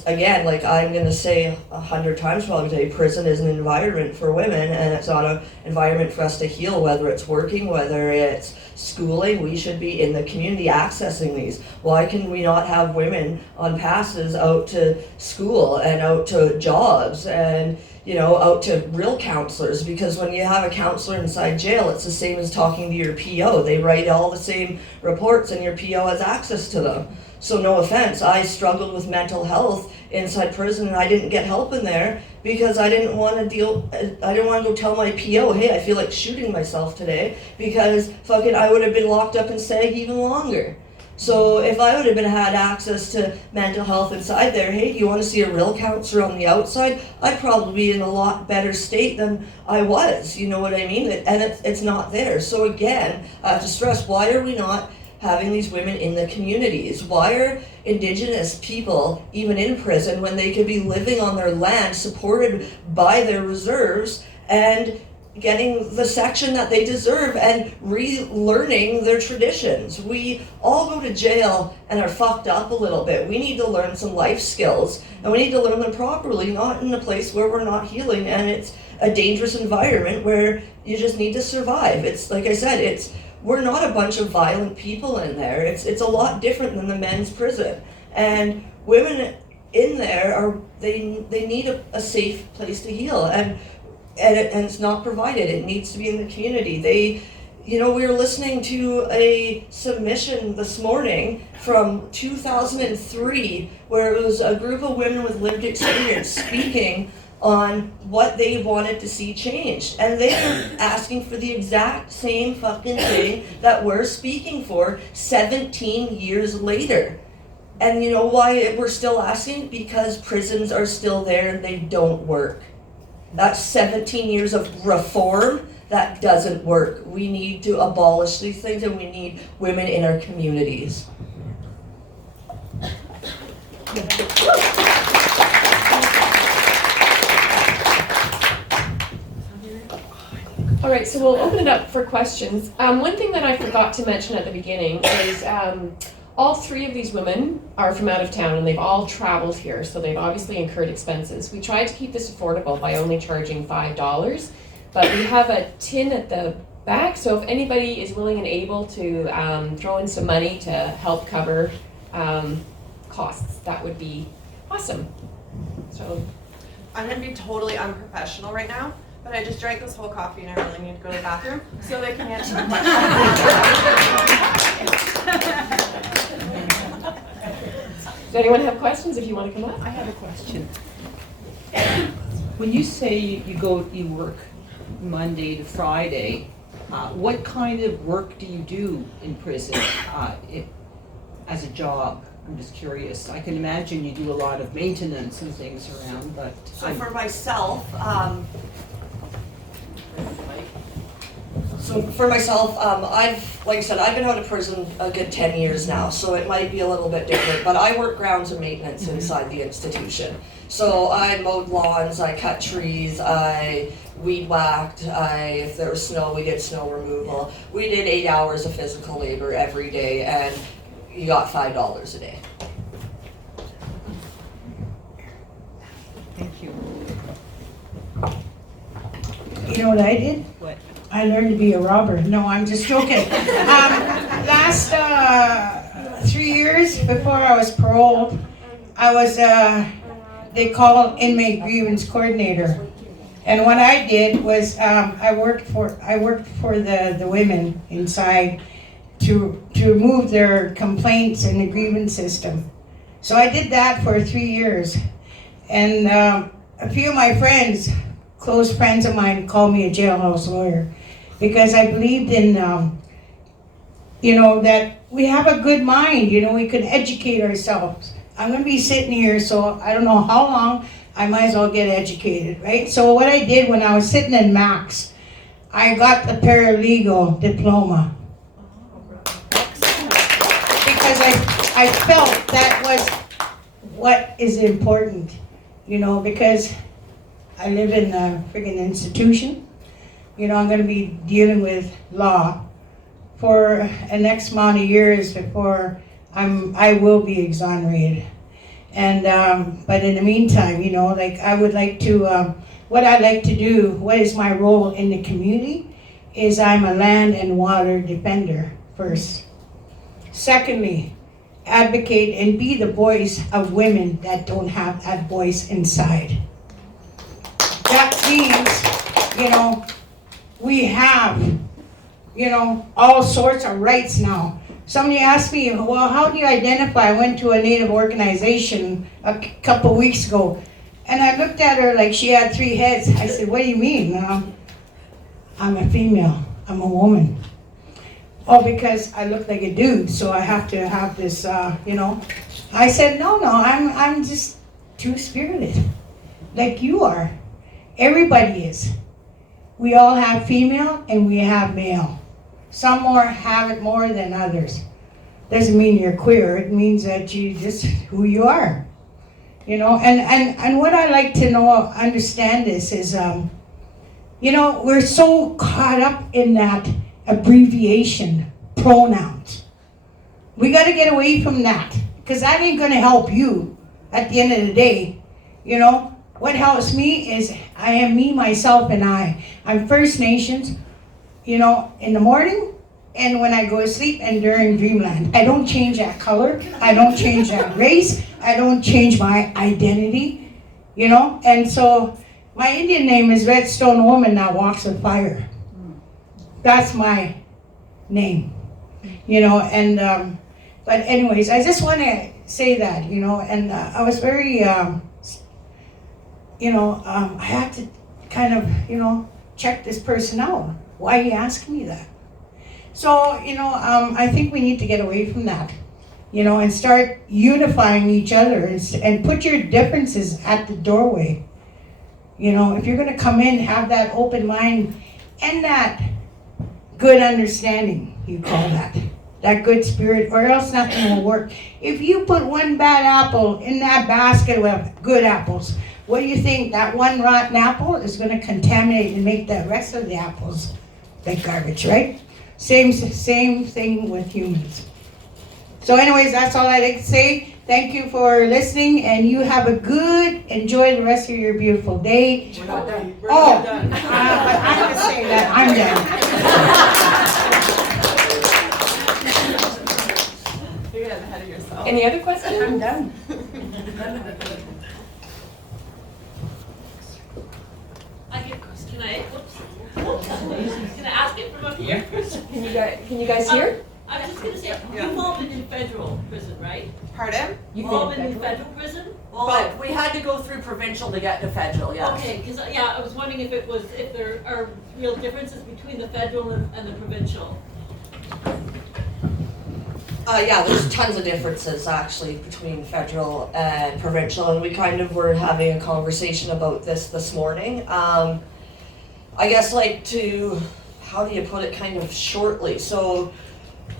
again, like I'm going to say 100 times probably today, prison is an environment for women and it's not an environment for us to heal, whether it's working, whether it's schooling. We should be in the community accessing these. Why can we not have women on passes out to school and out to jobs and out to real counselors? Because when you have a counselor inside jail, it's the same as talking to your PO. They write all the same reports and your PO has access to them. So no offense, I struggled with mental health inside prison and I didn't get help in there because I didn't want to go tell my PO, hey, I feel like shooting myself today, because I would have been locked up in SAG even longer. So if I would have had access to mental health inside there, hey, do you want to see a real counselor on the outside? I'd probably be in a lot better state than I was, you know what I mean? And it's not there. So again, I have to stress, why are we not having these women in the communities? Why are Indigenous people even in prison when they could be living on their land, supported by their reserves and getting the section that they deserve and relearning their traditions? We all go to jail and are fucked up a little bit. We need to learn some life skills and we need to learn them properly, not in a place where we're not healing and it's a dangerous environment where you just need to survive. It's like I said, we're not a bunch of violent people in there. It's a lot different than the men's prison. And women in there they need a safe place to heal, and it's not provided. It needs to be in the community. We were listening to a submission this morning from 2003 where it was a group of women with lived experience speaking on what they wanted to see changed. And they were asking for the exact same fucking thing that we're speaking for 17 years later. And you know why we're still asking? Because prisons are still there and they don't work. That's 17 years of reform That doesn't work. We need to abolish these things, and we need women in our communities. All right, so we'll open it up for questions. One thing that I forgot to mention at the beginning is all three of these women are from out of town, and they've all traveled here, so they've obviously incurred expenses. We tried to keep this affordable by only charging $5, but we have a tin at the back, so if anybody is willing and able to throw in some money to help cover costs, that would be awesome. So I'm gonna be totally unprofessional right now, but I just drank this whole coffee and I really need to go to the bathroom, so they can answer my questions. does anyone have questions if you want to come up? I have a question. When you say you work Monday to Friday, what kind of work do you do in prison as a job? I'm just curious. I can imagine you do a lot of maintenance and things around, but So for myself, like I said, I've been out of prison a good 10 years now, so it might be a little bit different, but I work grounds and maintenance inside the institution. So I mowed lawns, I cut trees, I weed whacked, if there was snow, we did snow removal. We did 8 hours of physical labor every day, and you got $5 a day. thank you. You know what I did? What? I learned to be a robber. No, I'm just joking. Last 3 years before I was paroled, I was, they call inmate grievance coordinator. And what I did was I worked for the women inside to remove their complaints in the grievance system. So I did that for 3 years. And a few of my friends, close friends of mine, called me a jailhouse lawyer because I believed in, that we have a good mind, we can educate ourselves. I'm gonna be sitting here, so I don't know how long, I might as well get educated, right? So what I did when I was sitting in Max, I got the paralegal diploma. Because I felt that was what is important, because I live in a friggin' institution. I'm gonna be dealing with law for the next amount of years before I will be exonerated. And, but in the meantime, I would like to, what I like to do, what is my role in the community, is I'm a land and water defender first. Secondly, advocate and be the voice of women that don't have that voice inside. That means, we have, all sorts of rights now. Somebody asked me, well, how do you identify? I went to a Native organization a couple weeks ago, and I looked at her like she had 3 heads. I said, what do you mean? I'm a female, I'm a woman. Oh, because I look like a dude, so I have to have this, I said, no, I'm just two-spirited, like you are. Everybody is. We all have female and we have male. Some have it more than others. Doesn't mean you're queer, it means that you just who you are. And what I like to understand this is, we're so caught up in that abbreviation, pronouns. We got to get away from that, because that ain't going to help you at the end of the day. What helps me is I am me, myself, and I. I'm First Nations, in the morning and when I go to sleep and during dreamland. I don't change that color. I don't change that race. I don't change my identity, And so my Indian name is Redstone Woman That Walks with Fire. That's my name, but anyways, I just want to say that, and I was very, I had to kind of, check this person out. Why he asked me that? So, I think we need to get away from that, and start unifying each other and put your differences at the doorway. If you're going to come in, have that open mind and that good understanding, you call that good spirit, or else nothing will work. If you put one bad apple in that basket of good apples, what do you think? That one rotten apple is going to contaminate and make the rest of the apples like garbage, right? Same thing with humans. So anyways, that's all I'd like to say. Thank you for listening, and you have enjoy the rest of your beautiful day. We're not done. I'm going to say that I'm done. You're getting ahead of yourself. Any other questions? I'm done. Can I ask it from up here? Can you guys hear? I was just gonna say, you've all been in federal prison, right? Pardon? You've all been in federal prison? Well, we had to go through provincial to get to federal, yes. Okay, because, I was wondering if there are real differences between the federal and the provincial. Yeah, there's tons of differences actually between federal and provincial, and we kind of were having a conversation about this morning. I guess how do you put it kind of shortly? So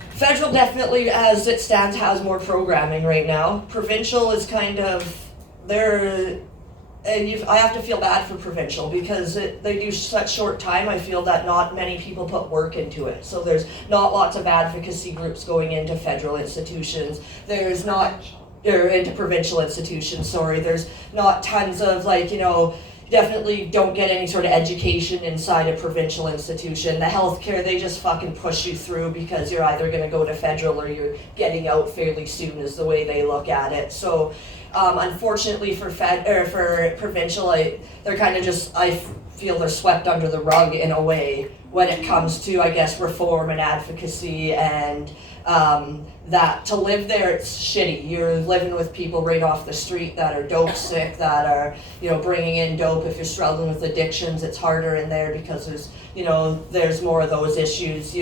federal definitely, as it stands, has more programming right now. Provincial is kind of, I have to feel bad for provincial because they do such short time. I feel that not many people put work into it. So there's not lots of advocacy groups going into federal institutions. There's not, or into provincial institutions, sorry. There's not tons of definitely don't get any sort of education inside a provincial institution. The healthcare, they just fucking push you through because you're either gonna go to federal or you're getting out fairly soon is the way they look at it. So unfortunately for provincial, they're kind of just, I feel they're swept under the rug in a way when it comes to, I guess, reform and advocacy and that to live there, it's shitty. You're living with people right off the street that are dope sick, that are, bringing in dope. If you're struggling with addictions, it's harder in there because there's more of those issues.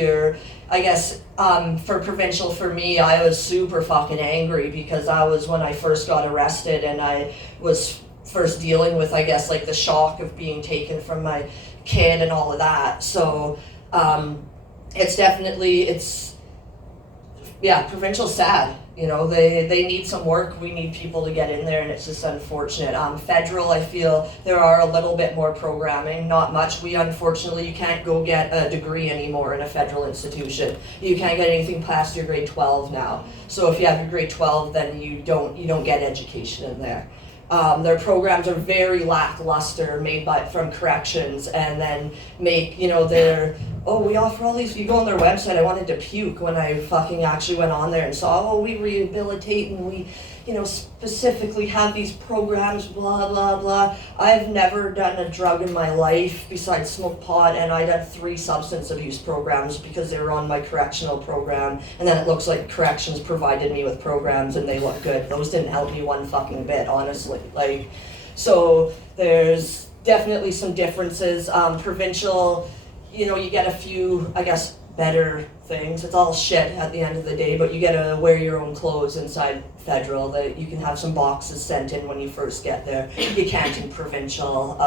I guess, for provincial, for me, I was super fucking angry because when I first got arrested and I was first dealing with, I guess, the shock of being taken from my kid and all of that. So, provincial's sad. They need some work. We need people to get in there, and it's just unfortunate. Federal, I feel there are a little bit more programming, not much. Unfortunately, you can't go get a degree anymore in a federal institution. You can't get anything past your grade 12 now. So if you have your grade 12, then you don't get education in there. Their programs are very lackluster, made from corrections, and then make, we offer all these, you go on their website, I wanted to puke when I fucking actually went on there and saw, we rehabilitate and we, specifically have these programs, blah, blah, blah. I've never done a drug in my life besides smoke pot, and I did 3 substance abuse programs because they were on my correctional program, and then it looks like corrections provided me with programs and they look good. Those didn't help me one fucking bit, honestly. So there's definitely some differences. Provincial, you get a few, I guess, better things. It's all shit at the end of the day, but you get to wear your own clothes inside federal. That you can have some boxes sent in when you first get there. You can't in provincial.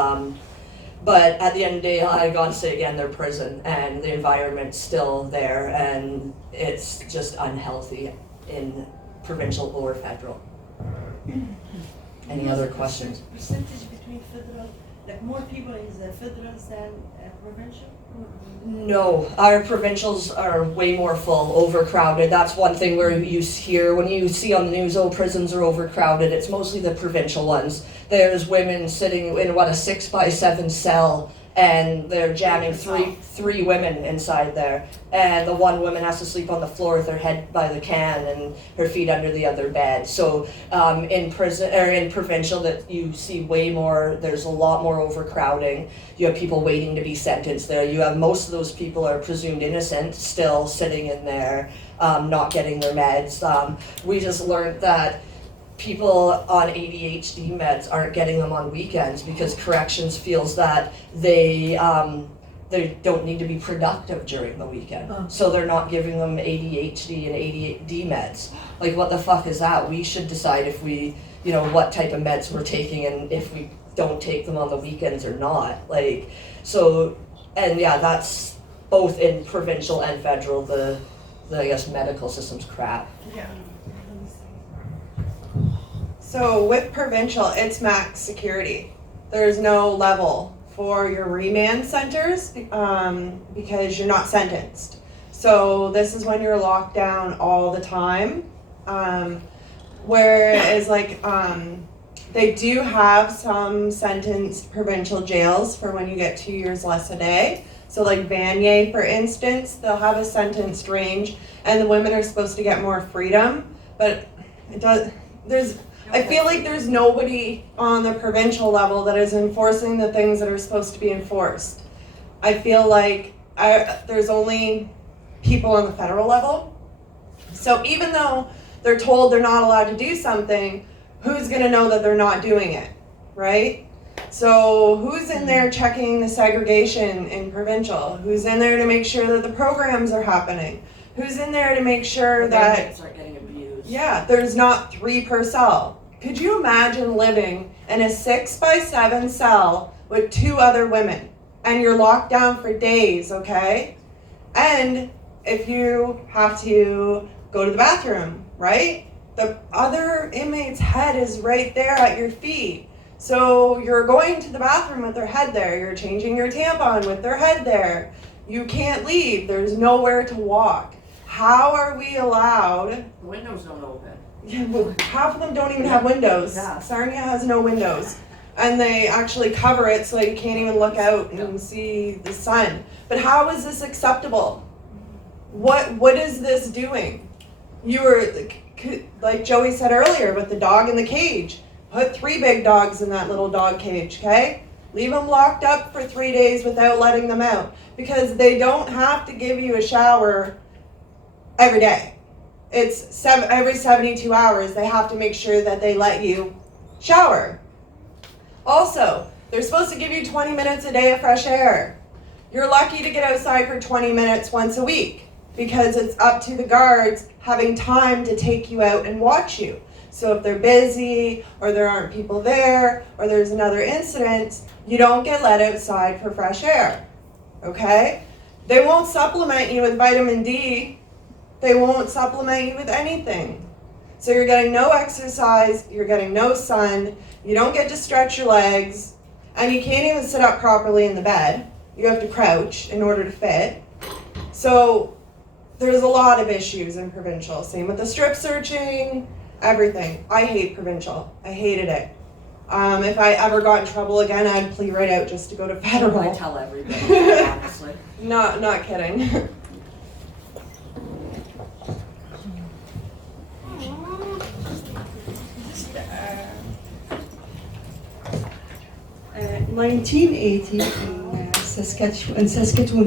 But at the end of the day, I gotta say again, they're prison and the environment's still there, and it's just unhealthy in provincial or federal. Any other questions? Percentage between federal, more people in the federal than provincial? No, our provincials are way more full, overcrowded. That's one thing where you hear, when you see on the news, prisons are overcrowded, it's mostly the provincial ones. There's women sitting in, a 6x7 cell, and they're jamming three women inside there. And the one woman has to sleep on the floor with her head by the can and her feet under the other bed. So in prison or in provincial, that you see way more. There's a lot more overcrowding. You have people waiting to be sentenced there. You have most of those people are presumed innocent, still sitting in there, not getting their meds. We just learned that people on ADHD meds aren't getting them on weekends because corrections feels that they don't need to be productive during the weekend. So they're not giving them ADHD and ADD meds. What the fuck is that? We should decide if we, what type of meds we're taking and if we don't take them on the weekends or not. And yeah, that's both in provincial and federal, the I guess medical system's crap. Yeah. So with provincial, it's max security. There's no level for your remand centers because you're not sentenced. So this is when you're locked down all the time. Whereas like they do have some sentenced provincial jails for when you get 2 years less a day. So like Vanier, for instance, they'll have a sentenced range and the women are supposed to get more freedom, but I feel like there's nobody on the provincial level that is enforcing the things that are supposed to be enforced. I feel like there's only people on the federal level. So even though they're told they're not allowed to do something, who's going to know that they're not doing it, right? So who's in there checking the segregation in provincial? Who's in there to make sure that the programs are happening? Who's in there to make sure that Inmates aren't getting abused? Yeah, there's not 3 per cell. Could you imagine living in a 6x7 cell with 2 other women and you're locked down for days, okay? And if you have to go to the bathroom, right? The other inmate's head is right there at your feet. So you're going to the bathroom with their head there. You're changing your tampon with their head there. You can't leave. There's nowhere to walk. How are we allowed? The windows don't open. Yeah, well, half of them don't even have windows. Yeah. Sarnia has no windows. And they actually cover it so you can't even look out and see the sun. But how is this acceptable? What is this doing? You were, like Joey said earlier, with the dog in the cage. Put 3 big dogs in that little dog cage, okay? Leave them locked up for 3 days without letting them out. Because they don't have to give you a shower every day. It's every 72 hours they have to make sure that they let you shower. Also, they're supposed to give you 20 minutes a day of fresh air. You're lucky to get outside for 20 minutes once a week because it's up to the guards having time to take you out and watch you. So if they're busy or there aren't people there or there's another incident, you don't get let outside for fresh air, okay? They won't supplement you with vitamin D. They won't supplement you with anything. So you're getting no exercise, you're getting no sun, you don't get to stretch your legs, and you can't even sit up properly in the bed. You have to crouch in order to fit. So there's a lot of issues in provincial. Same with the strip searching, everything. I hate provincial. I hated it. If I ever got in trouble again, I'd plea right out just to go to federal. I tell everybody, honestly. Not kidding. In 1980 in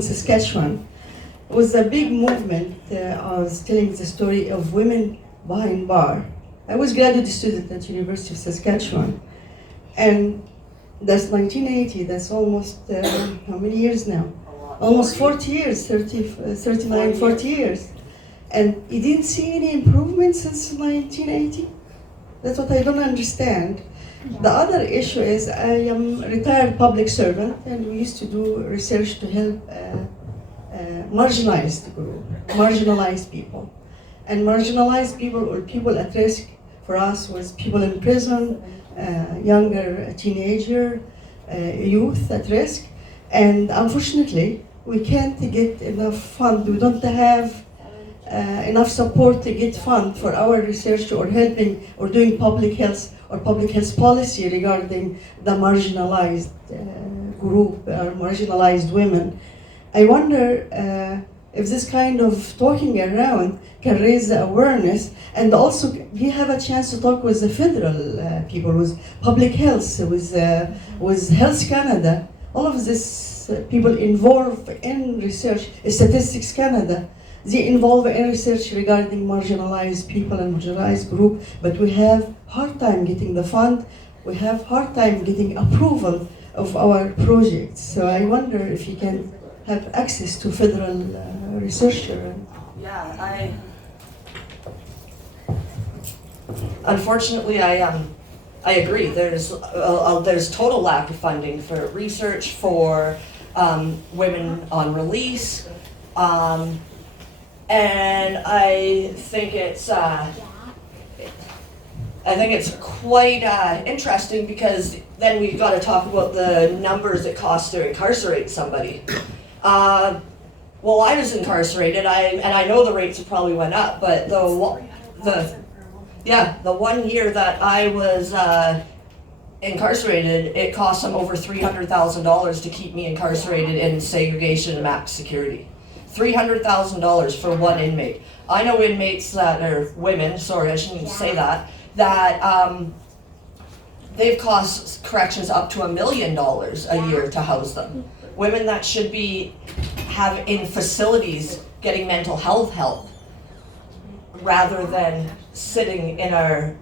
Saskatchewan, was a big movement. I was telling the story of women behind bar. I was graduate student at University of Saskatchewan, and that's 1980. That's almost how many years now? Almost 40 years, 39, 40 years. And you didn't see any improvement since 1980? That's what I don't understand. The other issue is I am a retired public servant, and we used to do research to help marginalized group, marginalized people. And marginalized people or people at risk for us was people in prison, younger teenager, youth at risk. And unfortunately, we can't get enough fund. We don't have enough support to get fund for our research or helping or doing public health or public health policy regarding the marginalized group or marginalized women. I wonder if this kind of talking around can raise the awareness, and also we have a chance to talk with the federal people, with public health, with Health Canada, all of this people involved in research, Statistics Canada, they involve in research regarding marginalized people and marginalized group, but we have hard time getting the fund, we have hard time getting approval of our projects. So I wonder if you can have access to federal researcher. Yeah, unfortunately, I agree. There's total lack of funding for research, for women on release. And I think it's quite interesting, because then we've got to talk about the numbers it costs to incarcerate somebody. Well, I was incarcerated, and I know the rates have probably went up, but the 1 year that I was incarcerated, it cost them over $300,000 to keep me incarcerated in segregation and max security. $300,000 for one inmate. I know inmates that are women, sorry, I shouldn't say that they've cost corrections up to $1 million a year to house them. Women that should be in facilities getting mental health help, rather than sitting in our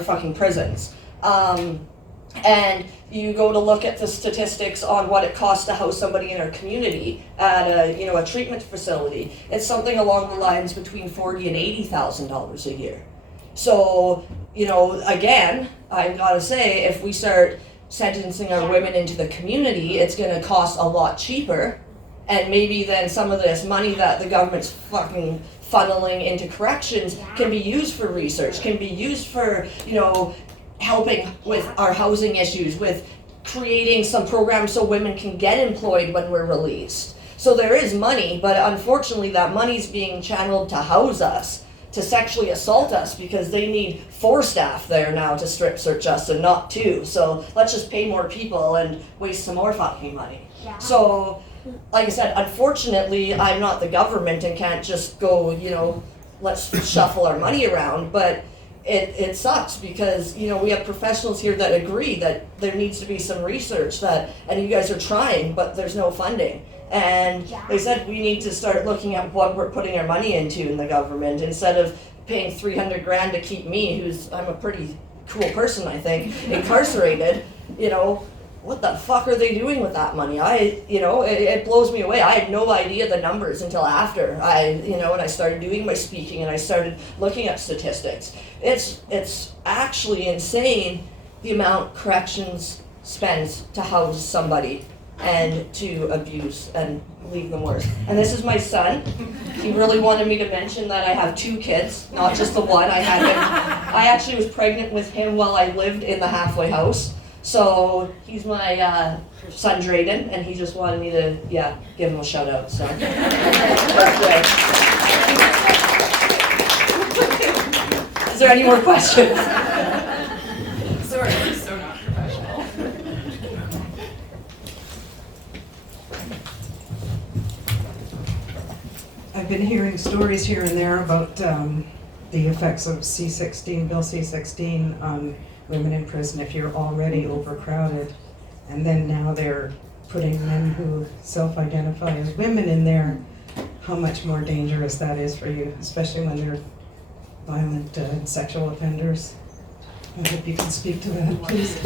fucking prisons. And you go to look at the statistics on what it costs to house somebody in our community at a treatment facility. It's something along the lines between $40,000 and $80,000 a year. So, again, I've got to say, if we start sentencing our women into the community, it's going to cost a lot cheaper, and maybe then some of this money that the government's fucking funneling into corrections can be used for research, can be used for, helping with our housing issues, with creating some programs so women can get employed when we're released. So there is money, but unfortunately that money's being channeled to house us, to sexually assault us, because they need 4 staff there now to strip search us and not 2. So let's just pay more people and waste some more fucking money. So, like I said, unfortunately I'm not the government and can't just go, let's shuffle our money around, but it sucks, because we have professionals here that agree that there needs to be some research, and you guys are trying, but there's no funding. And they said we need to start looking at what we're putting our money into in the government, instead of paying $300,000 to keep me, I'm a pretty cool person, I think, incarcerated. What the fuck are they doing with that money? It blows me away. I had no idea the numbers until after when I started doing my speaking and I started looking at statistics. It's actually insane the amount corrections spends to house somebody and to abuse and leave them worse. And this is my son. He really wanted me to mention that I have 2 kids, not just the one. I actually was pregnant with him while I lived in the halfway house. So he's my son Drayden, and he just wanted me to give him a shout out. So that's good. Is there any more questions? Sorry, we're so not professional. I've been hearing stories here and there about the effects of C-16, Bill C-16 on women in prison if you're already overcrowded. And then now they're putting men who self-identify as women in there. How much more dangerous that is for you, especially when they're violent sexual offenders. I hope you can speak to that, please.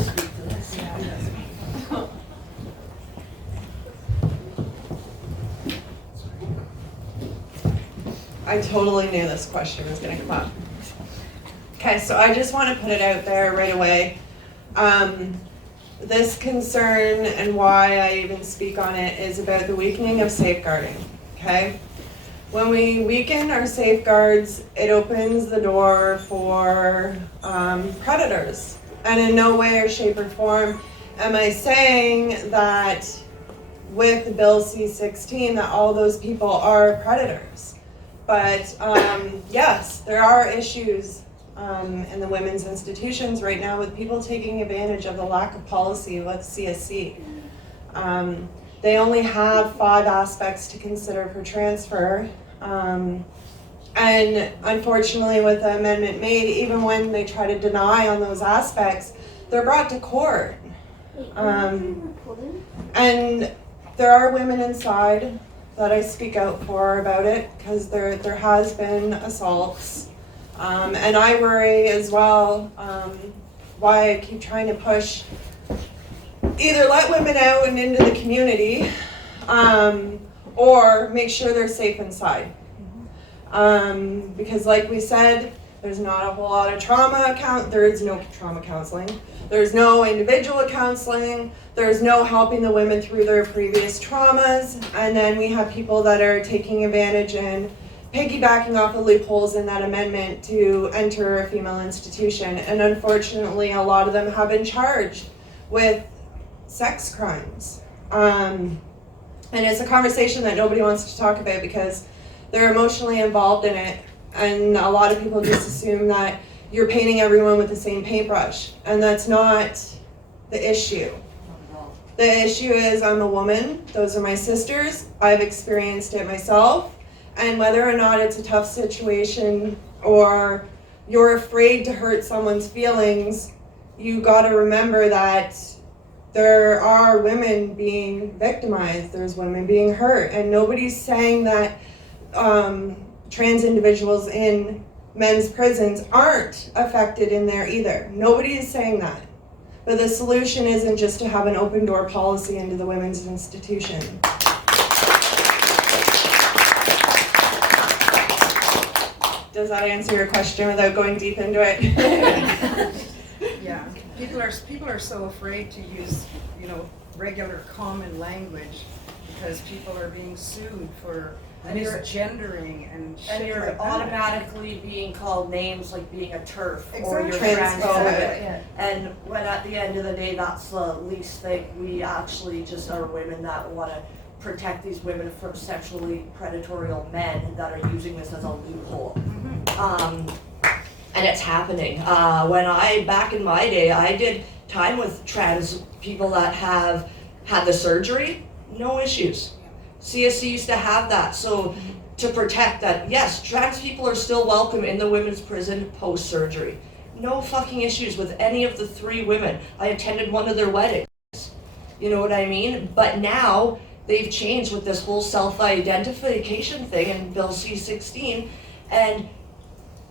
I totally knew this question was going to come up. Okay, so I just want to put it out there right away. This concern and why I even speak on it is about the weakening of safeguarding, okay? When we weaken our safeguards, it opens the door for predators. And in no way or shape or form am I saying that with Bill C-16 that all those people are predators. But yes, there are issues in the women's institutions right now with people taking advantage of the lack of policy with CSC. They only have 5 aspects to consider for transfer. And unfortunately with the amendment made, even when they try to deny on those aspects, they're brought to court. And there are women inside that I speak out for about it, because there has been assaults. And I worry as well why I keep trying to push either let women out and into the community or make sure they're safe inside. Because like we said, There's not a whole lot of there is no trauma counseling. There's no individual counseling. There's no helping the women through their previous traumas. And then we have people that are taking advantage and piggybacking off the loopholes in that amendment to enter a female institution. And unfortunately, a lot of them have been charged with sex crimes. And it's a conversation that nobody wants to talk about because they're emotionally involved in it. And a lot of people just assume that you're painting everyone with the same paintbrush. And that's not the issue. The issue is I'm a woman. Those are my sisters. I've experienced it myself. And whether or not it's a tough situation or you're afraid to hurt someone's feelings, you gotta remember that there are women being victimized, there's women being hurt, and nobody's saying that trans individuals in men's prisons aren't affected in there either. Nobody is saying that. But the solution isn't just to have an open door policy into the women's institution. Does that answer your question without going deep into it? Yeah, people are so afraid to use, regular common language because people are being sued for misgendering and shit And you're like that. automatically being called names like being a TERF or you're Transphobic. transphobic. And when at the end of the day, that's the least thing. We actually just are women that want to protect these women from sexually predatory men that are using this as a loophole. And it's happening. Back in my day, I did time with trans people that have had the surgery, no issues. CSC used to have that, so to protect that, yes, trans people are still welcome in the women's prison post-surgery. No fucking issues with any of the 3 women. I attended one of their weddings. You know what I mean? But now, they've changed with this whole self-identification thing in Bill C-16, and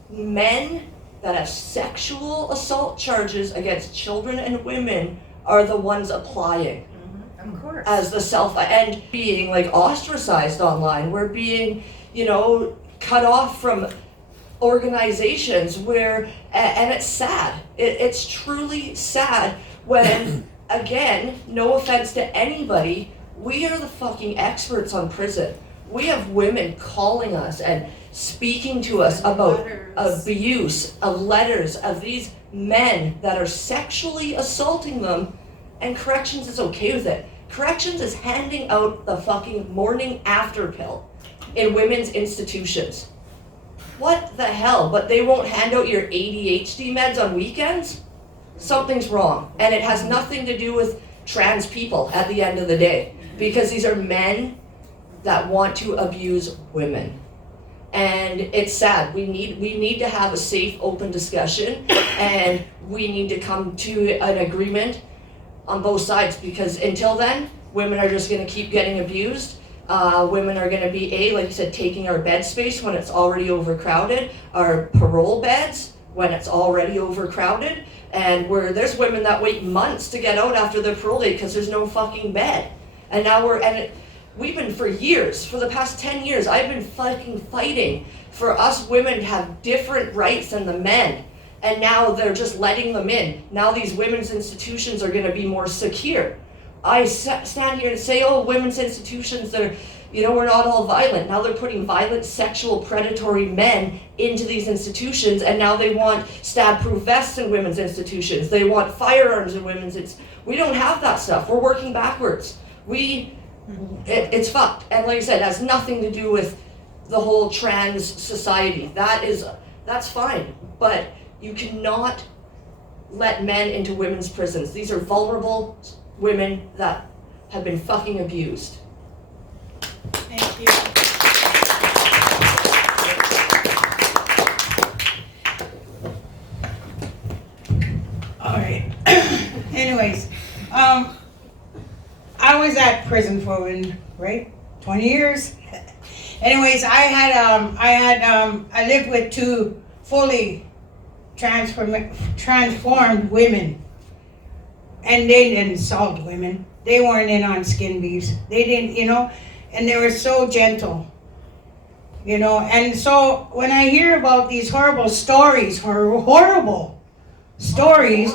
men that have sexual assault charges against children and women are the ones applying. Of course. As the and being like ostracized online. We're being, cut off from organizations where, and it's sad. It's truly sad when, again, no offense to anybody, we are the fucking experts on prison. We have women calling us and speaking to us about abuse, of letters, of these men that are sexually assaulting them, and corrections is okay with it. Corrections is handing out the fucking morning after pill in women's institutions. What the hell? But they won't hand out your ADHD meds on weekends? Something's wrong. And it has nothing to do with trans people at the end of the day. Because these are men that want to abuse women. And it's sad. We need to have a safe, open discussion, and we need to come to an agreement on both sides, because until then, women are just going to keep getting abused. Women are going to be, like you said, taking our bed space when it's already overcrowded, our parole beds when it's already overcrowded, and there's women that wait months to get out after their parole date because there's no fucking bed. And now we've been for years, for the past 10 years, I've been fucking fighting for us women to have different rights than the men. And now they're just letting them in. Now these women's institutions are going to be more secure. I stand here and say, women's institutions, we're not all violent. Now they're putting violent, sexual, predatory men into these institutions, and now they want stab-proof vests in women's institutions. They want firearms in women's institutions. We don't have that stuff. We're working backwards. It's fucked. And like I said, it has nothing to do with the whole trans society. That's fine. But you cannot let men into women's prisons. These are vulnerable women that have been fucking abused. Thank you. All right. Anyways, I was at prison for 20 years. Anyways, I lived with 2 fully transformed women, and they didn't assault women. They weren't in on skin beefs. They didn't, and they were so gentle. You know, and so when I hear about these horrible stories, horrible stories,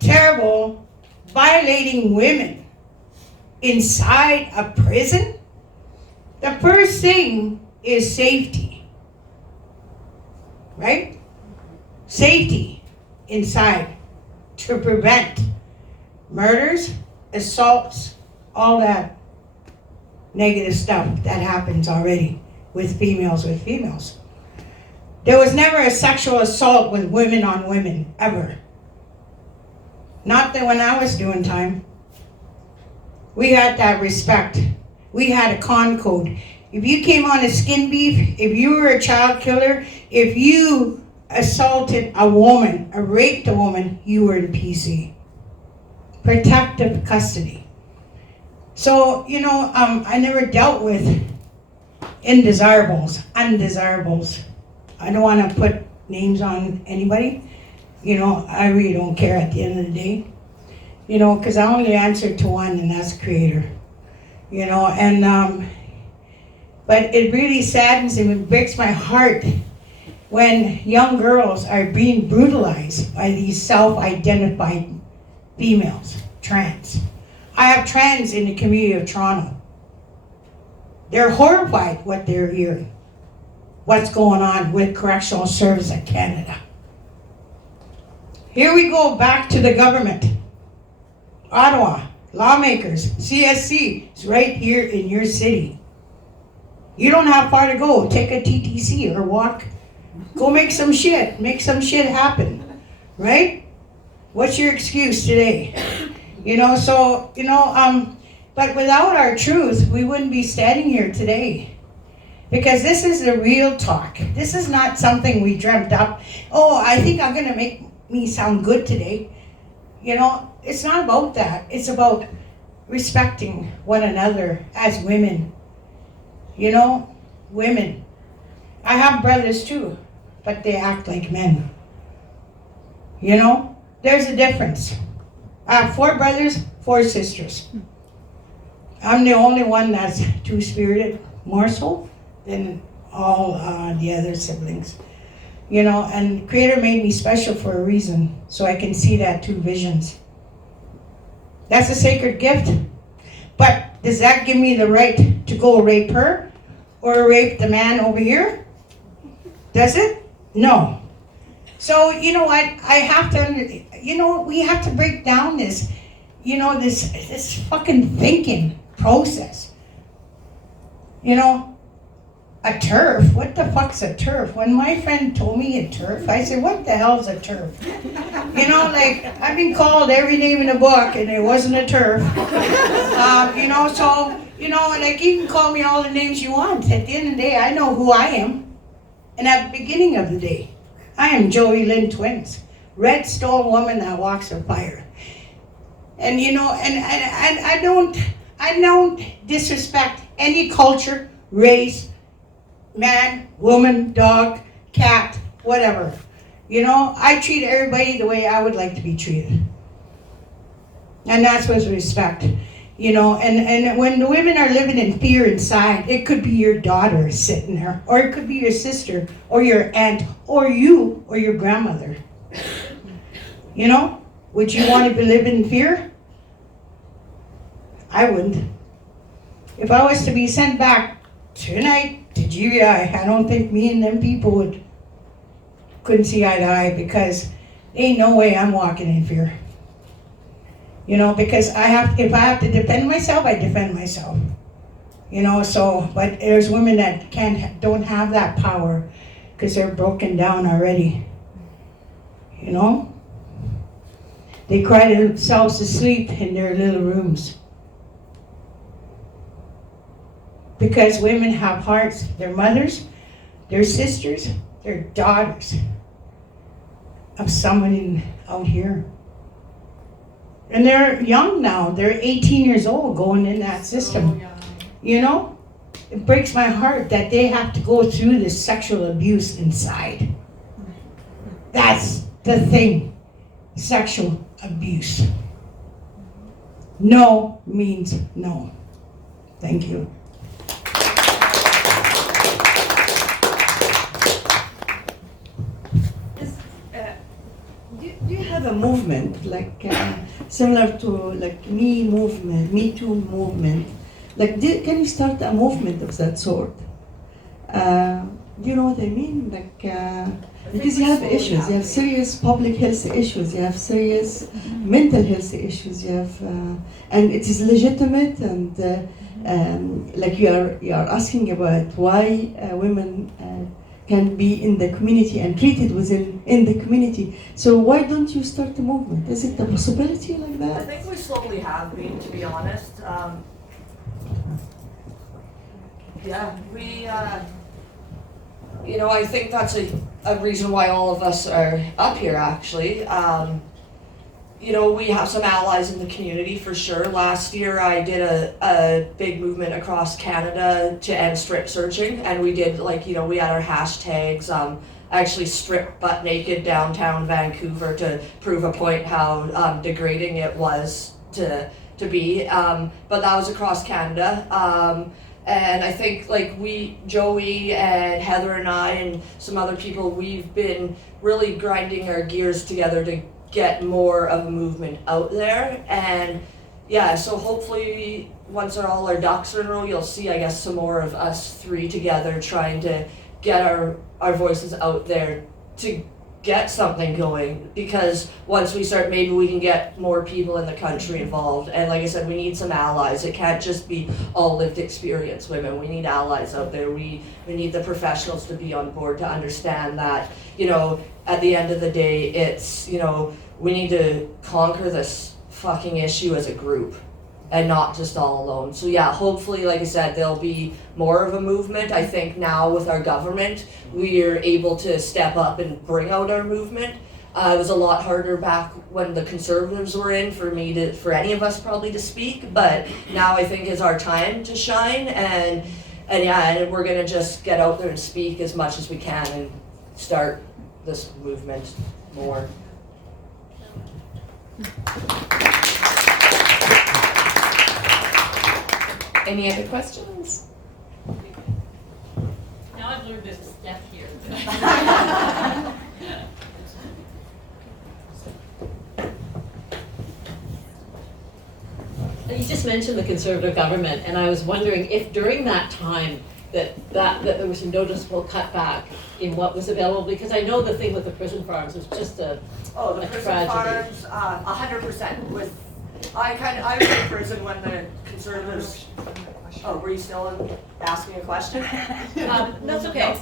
terrible, violating women inside a prison, the first thing is safety, right? Safety inside to prevent murders, assaults, all that negative stuff that happens already with females. There was never a sexual assault with women on women, ever. Not that when I was doing time. We had that respect. We had a con code. If you came on a skin beef, if you were a child killer, if you assaulted a woman, or raped a woman, you were in PC. Protective custody. So, you know, I never dealt with undesirables. I don't want to put names on anybody. You know, I really don't care at the end of the day. You know, because I only answer to one, and that's Creator. You know, and, but it really saddens and it breaks my heart when young girls are being brutalized by these self-identified females, trans. I have trans in the community of Toronto. They're horrified what they're hearing, what's going on with Correctional Service of Canada. Here we go back to the government. Ottawa, lawmakers, CSC is right here in your city. You don't have far to go. Take a TTC or walk. Go make some shit happen, right? What's your excuse today? You know, so, you know, but without our truth, we wouldn't be standing here today. Because this is the real talk. This is not something we dreamt up. Oh, I think I'm gonna make me sound good today. You know, it's not about that. It's about respecting one another as women. You know, women. I have brothers too, but they act like men. You know, there's a difference. I have 4 brothers, 4 sisters. I'm the only one that's two-spirited, more so than all the other siblings. You know, and Creator made me special for a reason, so I can see that 2 visions. That's a sacred gift. But does that give me the right to go rape her or rape the man over here? Does it? No. So, you know what, I have to, you know, we have to break down this, you know, this fucking thinking process. You know, a turf? What the fuck's a turf? When my friend told me a turf, I said, what the hell's a turf? You know, like, I've been called every name in the book and it wasn't a turf. You know, so, you know, like, you can call me all the names you want. At the end of the day, I know who I am. And at the beginning of the day, I am Joey Lynn Twins, red stone woman that walks on fire. And, you know, and I don't disrespect any culture, race, man, woman, dog, cat, whatever. You know, I treat everybody the way I would like to be treated. And that's with respect. You know, and when the women are living in fear inside, it could be your daughter sitting there, or it could be your sister, or your aunt, or you, or your grandmother. You know, would you want to live in fear? I wouldn't. If I was to be sent back tonight to GBI, I don't think me and them people couldn't see eye to eye, because ain't no way I'm walking in fear. You know, because if I have to defend myself, I defend myself. You know, so, but there's women that don't have that power because they're broken down already. You know? They cry themselves to sleep in their little rooms. Because women have hearts, their mothers, their sisters, their daughters of someone out here. And they're young now. They're 18 years old going in that system. You know? It breaks my heart that they have to go through this sexual abuse inside. That's the thing. Sexual abuse. No means no. Thank you. have a movement like similar to like Me Too movement. Like, can you start a movement of that sort? Do you know what I mean? Like, because you have issues, you have serious public health issues, you have serious mental health issues, you have, and it is legitimate, and like you are asking about why women can be in the community and treated in the community. So why don't you start a movement? Is it a possibility like that? I think we slowly have been, to be honest. Yeah, we, you know, I think that's a reason why all of us are up here, actually. You know, we have some allies in the community for sure. Last year I did a big movement across Canada to end strip searching, and we did, like, you know, we had our hashtags. I actually stripped butt naked downtown Vancouver to prove a point how degrading it was to be. But that was across Canada. And I think, like, Joey and Heather and I and some other people, we've been really grinding our gears together to get more of a movement out there. And yeah, so hopefully once all our ducks are in a row, you'll see, I guess, some more of us three together trying to get our voices out there to get something going, because once we start, maybe we can get more people in the country involved. And like I said, we need some allies. It can't just be all lived experience women. We need allies out there. We need the professionals to be on board to understand that, you know, at the end of the day, it's, you know, we need to conquer this fucking issue as a group and not just all alone. So yeah, hopefully, like I said, there'll be more of a movement. I think now with our government, we're able to step up and bring out our movement. It was a lot harder back when the Conservatives were in for any of us probably to speak, but now I think is our time to shine, and yeah, and we're gonna just get out there and speak as much as we can and start this movement more. Any other questions? Now I've learned there's a step here. You just mentioned the Conservative government, and I was wondering if during that time that there was a noticeable cutback in what was available, because I know the thing with the prison farms was just a prison tragedy. farms, 100%. I was in prison when the Conservatives. Oh, were you still asking a question? That's okay.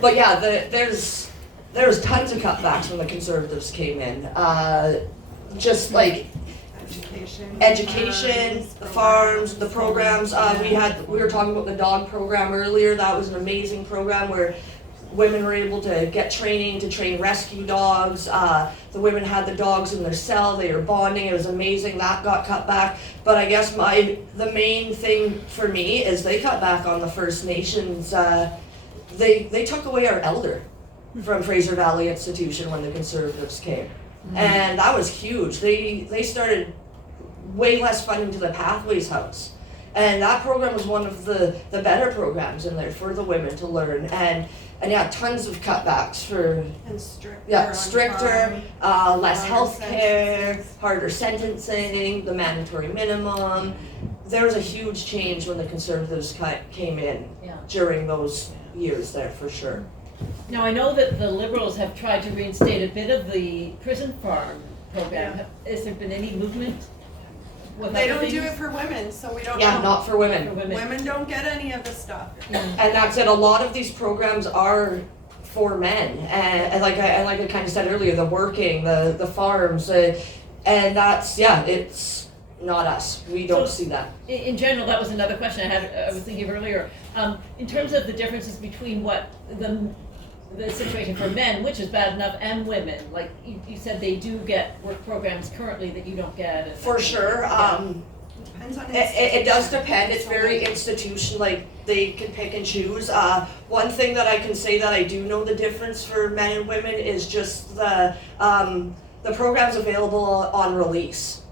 But yeah, there's tons of cutbacks when the Conservatives came in. Just like education, the farms, the programs. We were talking about the dog program earlier. That was an amazing program where women were able to get training to train rescue dogs. The women had the dogs in their cell. They were bonding. It was amazing. That got cut back. But I guess the main thing for me is they cut back on the First Nations. They took away our elder from Fraser Valley Institution when the Conservatives came. And that was huge. They started way less funding to the Pathways House. And that program was one of the better programs in there for the women to learn. And yeah, tons of cutbacks for stricter, less health care, harder sentencing, the mandatory minimum. There was a huge change when the Conservatives came in during those years there, for sure. Now, I know that the Liberals have tried to reinstate a bit of the prison farm program. Has there been any movement? They don't do it for women, so we don't know. Yeah, not for women. Women don't get any of the stuff. And that's it. A lot of these programs are for men, and like I kind of said earlier, the working, the farms, and that's it's not us. We don't see that. In general, that was another question I was thinking of earlier. In terms of the differences between what the situation for men, which is bad enough, and women, like you said, they do get work programs currently that you don't get. For sure. Depends on it does depend. It's very institutional. Like they can pick and choose. One thing that I can say that I do know the difference for men and women is just the programs available on release.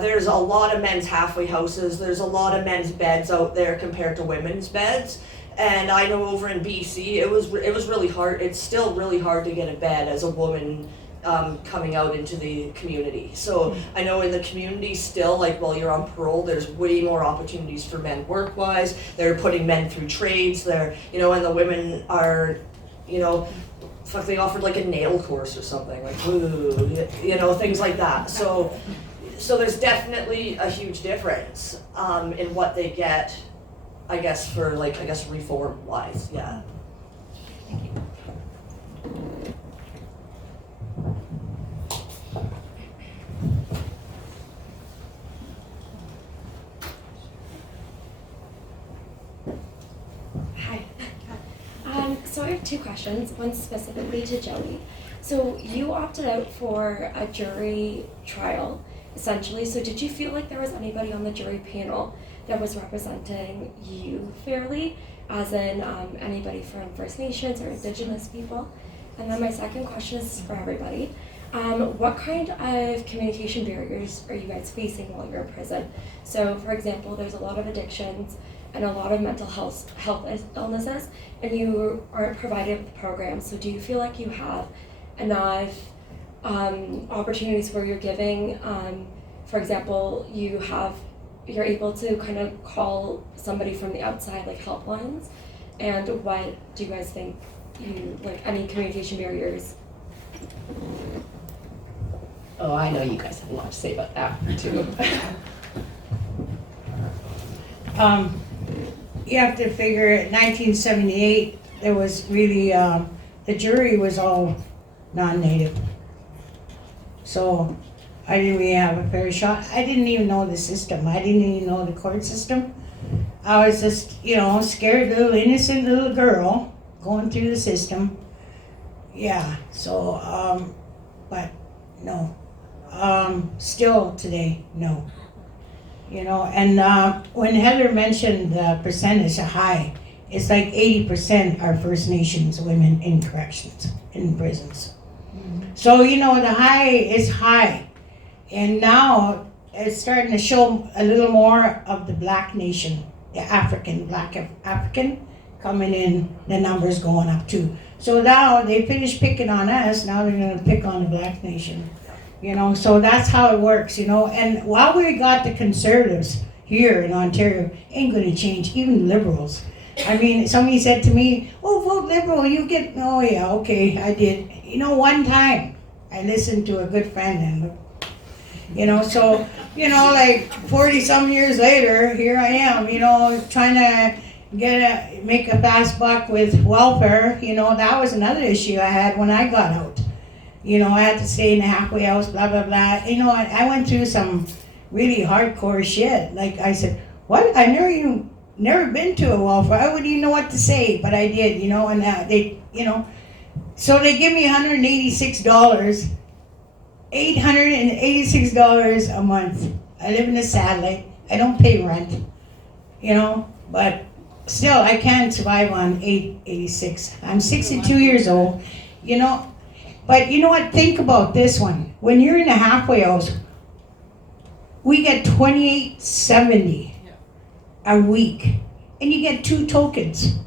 There's a lot of men's halfway houses. There's a lot of men's beds out there compared to women's beds. And I know over in BC, it was really hard. It's still really hard to get a bed as a woman coming out into the community. So I know in the community still, like while you're on parole, there's way more opportunities for men work-wise. They're putting men through trades. They're, you know, and the women are, you know, fuck, they offered like a nail course or something, like, woo, you know, things like that. So there's definitely a huge difference in what they get, I guess, for like, I guess, reform-wise, yeah. Thank you. Hi. So I have two questions, one specifically to Joey. So you opted out for a jury trial, essentially. So did you feel like there was anybody on the jury panel that was representing you fairly, as in anybody from First Nations or Indigenous people? And then my second question is for everybody. What kind of communication barriers are you guys facing while you're in prison? So for example, there's a lot of addictions and a lot of mental health illnesses, and you aren't provided with programs. So do you feel like you have enough opportunities where you're giving, for example, you're able to kind of call somebody from the outside, like helplines? And what do you guys think, like any communication barriers? Oh, I know you guys have a lot to say about that too. You have to figure 1978, there was really, the jury was all non-native. So I didn't really have a fair shot. I didn't even know the system. I didn't even know the court system. I was just, you know, scared little innocent little girl going through the system. Yeah, so, but no. Still today, no. You know, and when Heather mentioned the percentage high, it's like 80% are First Nations women in corrections, in prisons. Mm-hmm. So, you know, the high is high. And now it's starting to show a little more of the Black nation, the Black African coming in, the numbers going up too. So now they finished picking on us, now they're gonna pick on the Black nation. You know, so that's how it works, you know. And while we got the Conservatives here in Ontario, ain't gonna change, even Liberals. I mean, somebody said to me, oh, vote Liberal, you get, oh yeah, okay, I did. You know, one time, I listened to a good friend and, you know, so, you know, like 40-some years later, here I am, you know, trying to make a fast buck with welfare. You know, that was another issue I had when I got out. You know, I had to stay in the halfway house, blah, blah, blah. You know, I went through some really hardcore shit. Like I said, what? I never been to a welfare. I wouldn't even know what to say, but I did, you know, and they, you know. So they give me $186, $886 a month. I live in a satellite. I don't pay rent, you know, but still I can survive on $886. I'm 62 years old, you know. But you know what? Think about this one. When you're in a halfway house, we get $28.70 a week, and you get 2 tokens.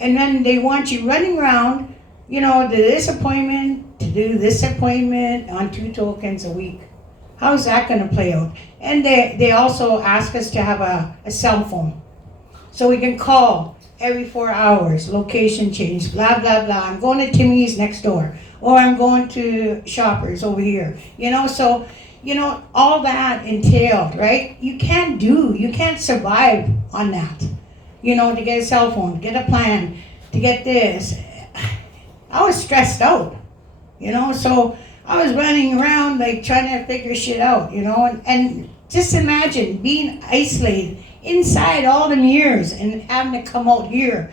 And then they want you running around, you know, to this appointment, to do this appointment on 2 tokens a week. How's that going to play out? And they also ask us to have a cell phone, so we can call every 4 hours, location change, blah, blah, blah. I'm going to Timmy's next door, or I'm going to Shoppers over here. You know, so, you know, all that entailed, right? You can't survive on that. You know, to get a cell phone, to get a plan, to get this. I was stressed out, you know, so I was running around like trying to figure shit out, you know, and just imagine being isolated inside all them years and having to come out here.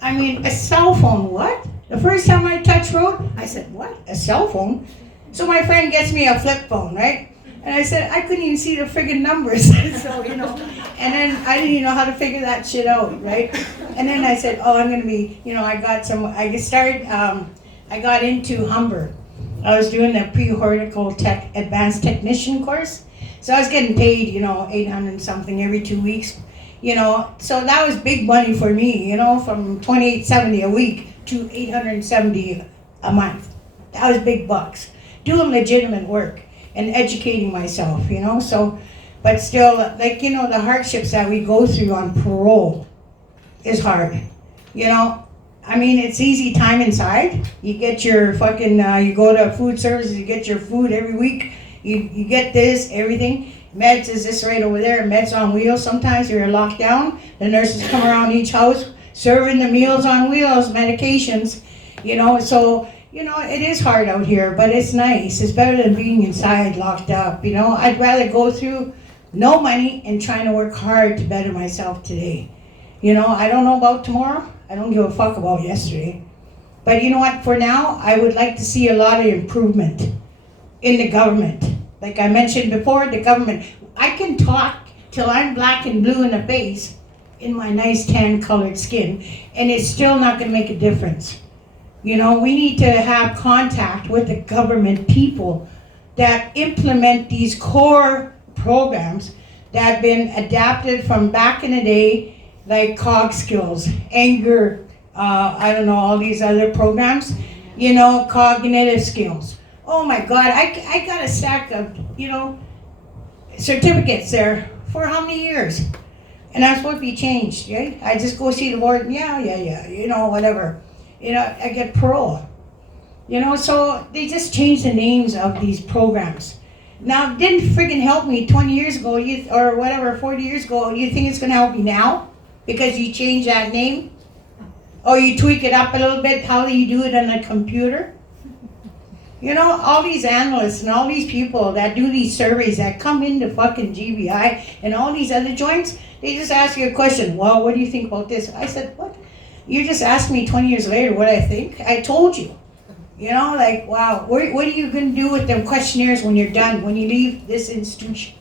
I mean, a cell phone, what? The first time I touched road, I said, what? A cell phone? So my friend gets me a flip phone, right? And I said, I couldn't even see the friggin' numbers. So, you know, and then I didn't even know how to figure that shit out, right? And then I said, oh, I'm gonna be, you know, I got into Humber. I was doing the pre-hortical advanced technician course. So I was getting paid, you know, $800 something every 2 weeks, you know. So that was big money for me, you know, from $28.70 a week to $870 a month. That was big bucks. Doing legitimate work and educating myself, you know, so, but still, like, you know, the hardships that we go through on parole is hard, you know. I mean, it's easy time inside. You get your fucking, you go to food services, you get your food every week. You get this, everything. Meds is this right over there, meds on wheels. Sometimes you're locked down. The nurses come around each house serving the meals on wheels, medications, you know. So, you know, it is hard out here, but it's nice. It's better than being inside locked up, you know. I'd rather go through no money and trying to work hard to better myself today. You know, I don't know about tomorrow. I don't give a fuck about yesterday. But you know what, for now, I would like to see a lot of improvement in the government. Like I mentioned before, the government. I can talk till I'm black and blue in the face in my nice tan colored skin, and it's still not gonna make a difference. You know, we need to have contact with the government people that implement these core programs that have been adapted from back in the day, like COG skills, anger, I don't know, all these other programs, you know, cognitive skills. Oh my God, I got a stack of, you know, certificates there for how many years? And I'm supposed to be changed, right? I just go see the board, yeah, you know, whatever. You know, I get parole. You know, so they just changed the names of these programs. Now, it didn't friggin' help me 20 years ago, or whatever, 40 years ago. You think it's gonna help me now? Because you change that name? Or you tweak it up a little bit, how do you do it on a computer? You know, all these analysts and all these people that do these surveys that come into fucking GBI and all these other joints, they just ask you a question. Well, what do you think about this? I said, what? You just asked me 20 years later what I think? I told you. You know, like, wow, what are you going to do with them questionnaires when you're done, when you leave this institution?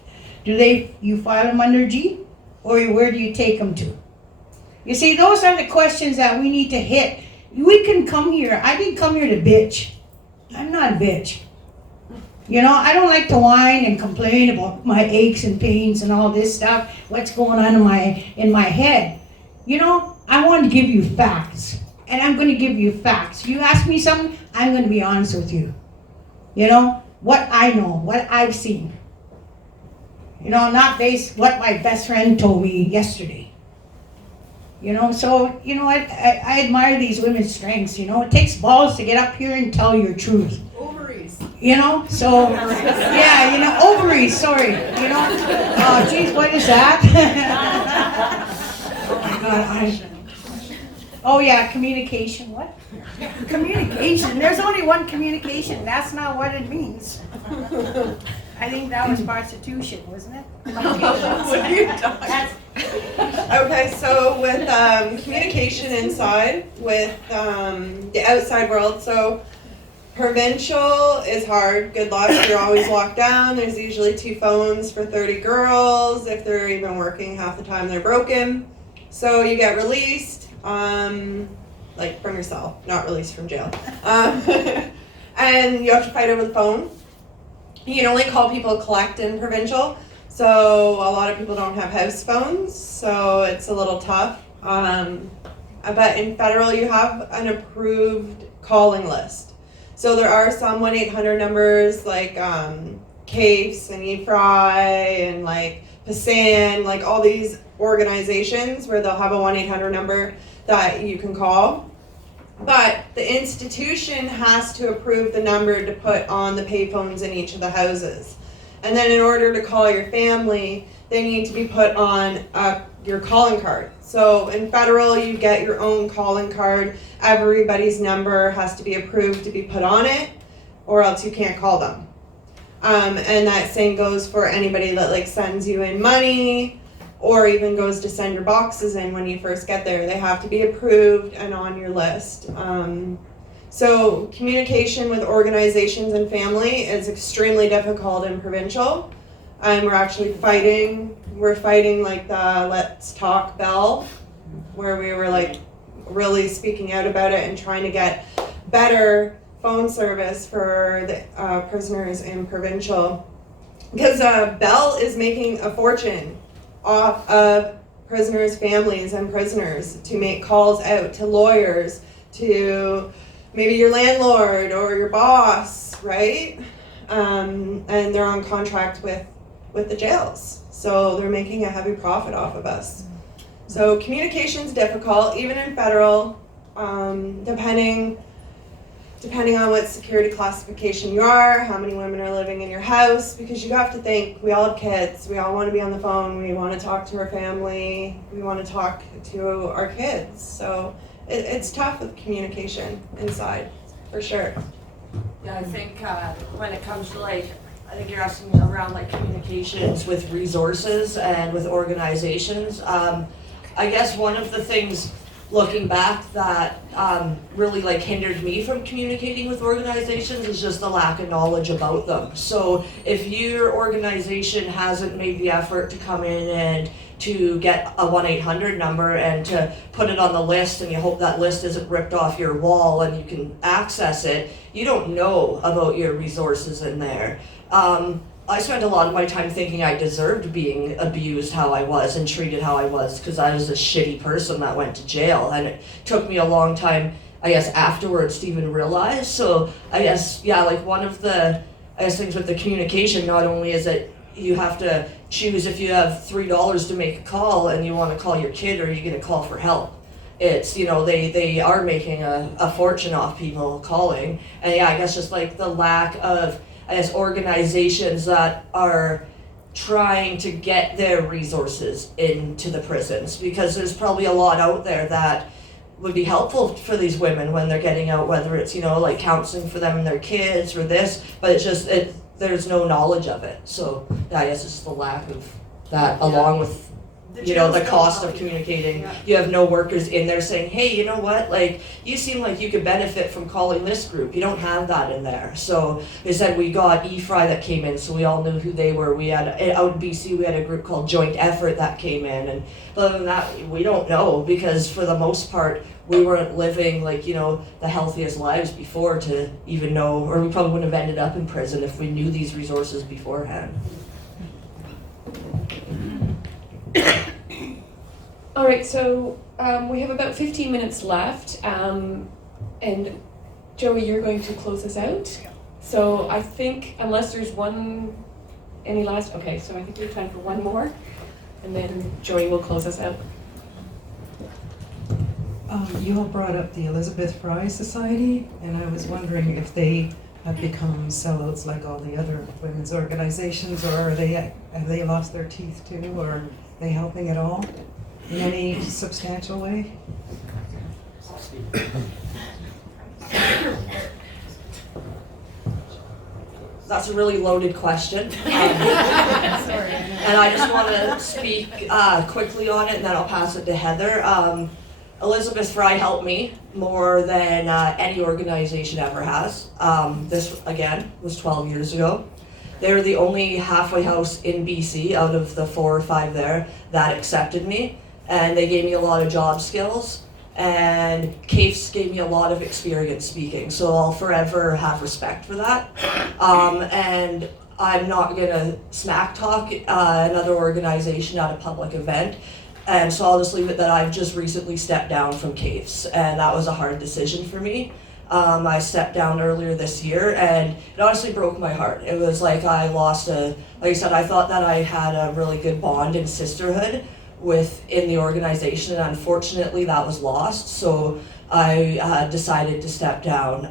You file them under G? Or where do you take them to? You see, those are the questions that we need to hit. We can come here. I didn't come here to bitch. I'm not a bitch. You know, I don't like to whine and complain about my aches and pains and all this stuff, what's going on in my head. You know, I want to give you facts. And I'm going to give you facts. You ask me something, I'm going to be honest with you. You know, what I know, what I've seen. You know, not based what my best friend told me yesterday. You know, so, you know, I admire these women's strengths, you know. It takes balls to get up here and tell your truth. Ovaries. You know, so, yeah, you know, ovaries, sorry. You know, geez, what is that? Oh my God, oh yeah, communication, what? Communication, there's only one communication, that's not what it means. I think that was prostitution, wasn't it? Okay, so with communication inside, with the outside world, so provincial is hard, good luck, you're always locked down, there's usually 2 phones for 30 girls, if they're even working half the time they're broken. So you get released, like from your cell, not released from jail. And you have to fight over the phone. You can only call people collect in provincial, so a lot of people don't have house phones, so it's a little tough. But in federal, you have an approved calling list. So there are some 1-800 numbers like CAFES and EFRI and like PASAN, like all these organizations where they'll have a 1-800 number that you can call. But the institution has to approve the number to put on the payphones in each of the houses. And then in order to call your family, they need to be put on your calling card. So in federal, you get your own calling card. Everybody's number has to be approved to be put on it, or else you can't call them. And that same goes for anybody that like sends you in money, or even goes to send your boxes in when you first get there. They have to be approved and on your list. So communication with organizations and family is extremely difficult in provincial. We're actually fighting like the Let's Talk Bell, where we were like really speaking out about it and trying to get better phone service for the prisoners in provincial. Because Bell is making a fortune off of prisoners' families and prisoners to make calls out to lawyers, to maybe your landlord or your boss, right? And they're on contract with the jails. So they're making a heavy profit off of us. So communication's difficult, even in federal, depending on what security classification you are, how many women are living in your house, because you have to think, we all have kids, we all want to be on the phone, we want to talk to our family, we want to talk to our kids. So it's tough with communication inside, for sure. Yeah, I think when it comes to like, I think you're asking around like communications with resources and with organizations. I guess one of the things looking back that really like hindered me from communicating with organizations is just the lack of knowledge about them. So if your organization hasn't made the effort to come in and to get a 1-800 number and to put it on the list, and you hope that list isn't ripped off your wall and you can access it, you don't know about your resources in there. I spent a lot of my time thinking I deserved being abused how I was and treated how I was because I was a shitty person that went to jail, and it took me a long time, I guess, afterwards to even realize. So I guess, yeah, like one of the things with the communication, not only is it you have to choose if you have $3 to make a call and you want to call your kid, or are you going to call for help? It's, you know, they are making a fortune off people calling. And yeah, I guess just like the lack of, I guess, organizations that are trying to get their resources into the prisons, because there's probably a lot out there that would be helpful for these women when they're getting out, whether it's, you know, like counseling for them and their kids or this, but it's just, there's no knowledge of it. So yeah, I guess it's the lack of that, along with, you know, the cost of communicating. Yeah. You have no workers in there saying, hey, you know what, like, you seem like you could benefit from calling this group. You don't have that in there. So they said we got EFRI that came in, so we all knew who they were. We had, out in BC, we had a group called Joint Effort that came in, and other than that, we don't know, because for the most part, we weren't living, like, you know, the healthiest lives before to even know, or we probably wouldn't have ended up in prison if we knew these resources beforehand. All right, so we have about 15 minutes left, and Joey, you're going to close us out. So I think, unless there's any last, okay, so I think we have time for one more, and then Joey will close us out. You all brought up the Elizabeth Fry Society, and I was wondering if they have become sellouts like all the other women's organizations, or have they lost their teeth too, or are they helping at all in any substantial way? That's a really loaded question. Sorry. And I just want to speak quickly on it, and then I'll pass it to Heather. Elizabeth Fry helped me more than any organization ever has. This, again, was 12 years ago. They were the only halfway house in BC out of the 4 or 5 there that accepted me, and they gave me a lot of job skills, and CAFES gave me a lot of experience speaking, so I'll forever have respect for that. And I'm not gonna smack talk another organization at a public event. And so I'll just leave it that I've just recently stepped down from CAFES, and that was a hard decision for me. I stepped down earlier this year, and it honestly broke my heart. It was like I lost like I said, I thought that I had a really good bond and sisterhood within the organization, and unfortunately that was lost, so I decided to step down.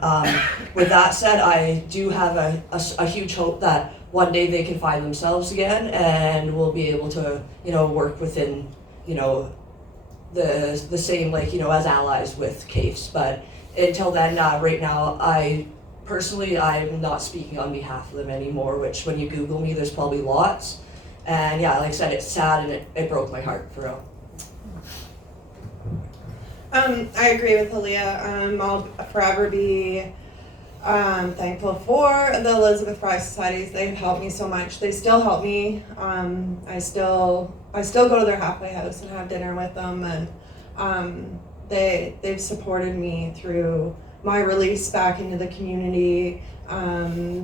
With that said, I do have a huge hope that one day they can find themselves again, and we'll be able to, you know, work within, you know, the same, like, you know, as allies with CAFES. But until then, right now, I'm not speaking on behalf of them anymore, which when you Google me, there's probably lots. And yeah, like I said, it's sad, and it broke my heart, for real. I agree with Alia. I'll forever be thankful for the Elizabeth Fry Societies. They've helped me so much. They still help me. I still go to their halfway house and have dinner with them, and they've supported me through my release back into the community.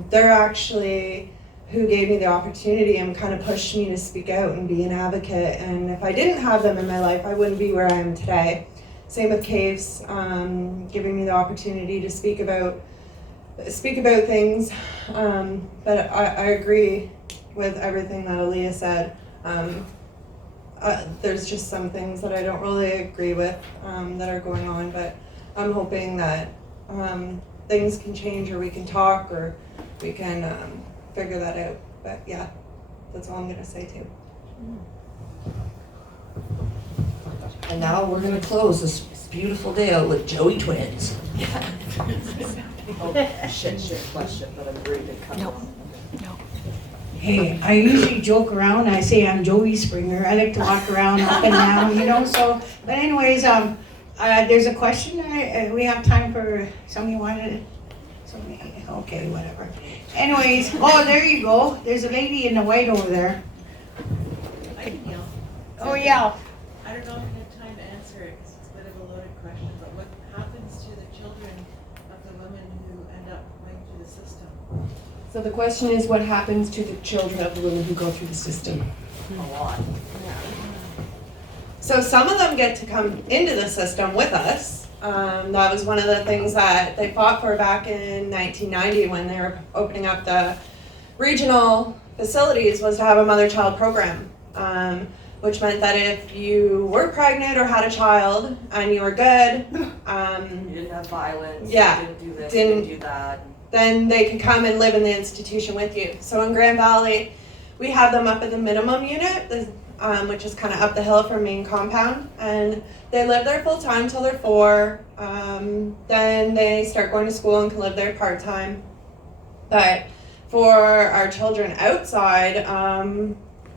They're actually who gave me the opportunity and kind of pushed me to speak out and be an advocate. And if I didn't have them in my life, I wouldn't be where I am today. Same with CAVES, giving me the opportunity to speak about things. But I agree with everything that Alia said. There's just some things that I don't really agree with that are going on, but I'm hoping that things can change, or we can talk, or we can figure that out. But yeah, that's all I'm gonna say too. And now we're gonna close this beautiful day out with Joey Twins. Shit question, but I'm ready to cut No. off. Hey, I usually joke around, I say I'm Joey Springer, I like to walk around up and down, you know, so, but anyways, there's a question, we have time for, somebody wanted, okay, whatever. Anyways, oh, there you go, there's a lady in the white over there. I can yell. Oh, yeah. I don't know if we have time to answer it because it's a bit of a loaded question, but what happens to the children of the women who end up going through the system? So the question is, what happens to the children of the women who go through the system? A lot. So some of them get to come into the system with us. That was one of the things that they fought for back in 1990 when they were opening up the regional facilities, was to have a mother-child program, which meant that if you were pregnant or had a child and you were good, You didn't have violence, yeah, you didn't do this, didn't- you didn't do that. then they could come and live in the institution with you. So in Grand Valley, we have them up at the minimum unit, which is kind of up the hill from main compound, and they live there full time till they're 4. Then they start going to school and can live there part time. But for our children outside,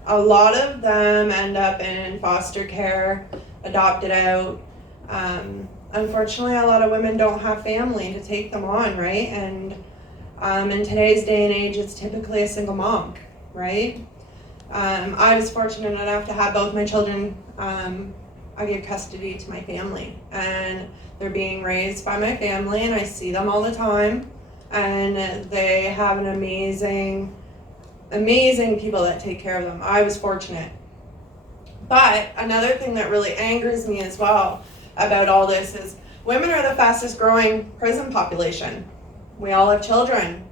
a lot of them end up in foster care, adopted out. Unfortunately, a lot of women don't have family to take them on, right? And in today's day and age, it's typically a single mom, right? I was fortunate enough to have both my children. I gave custody to my family, and they're being raised by my family, and I see them all the time, and they have an amazing people that take care of them. I was fortunate. But another thing that really angers me as well about all this is women are the fastest growing prison population. We all have children.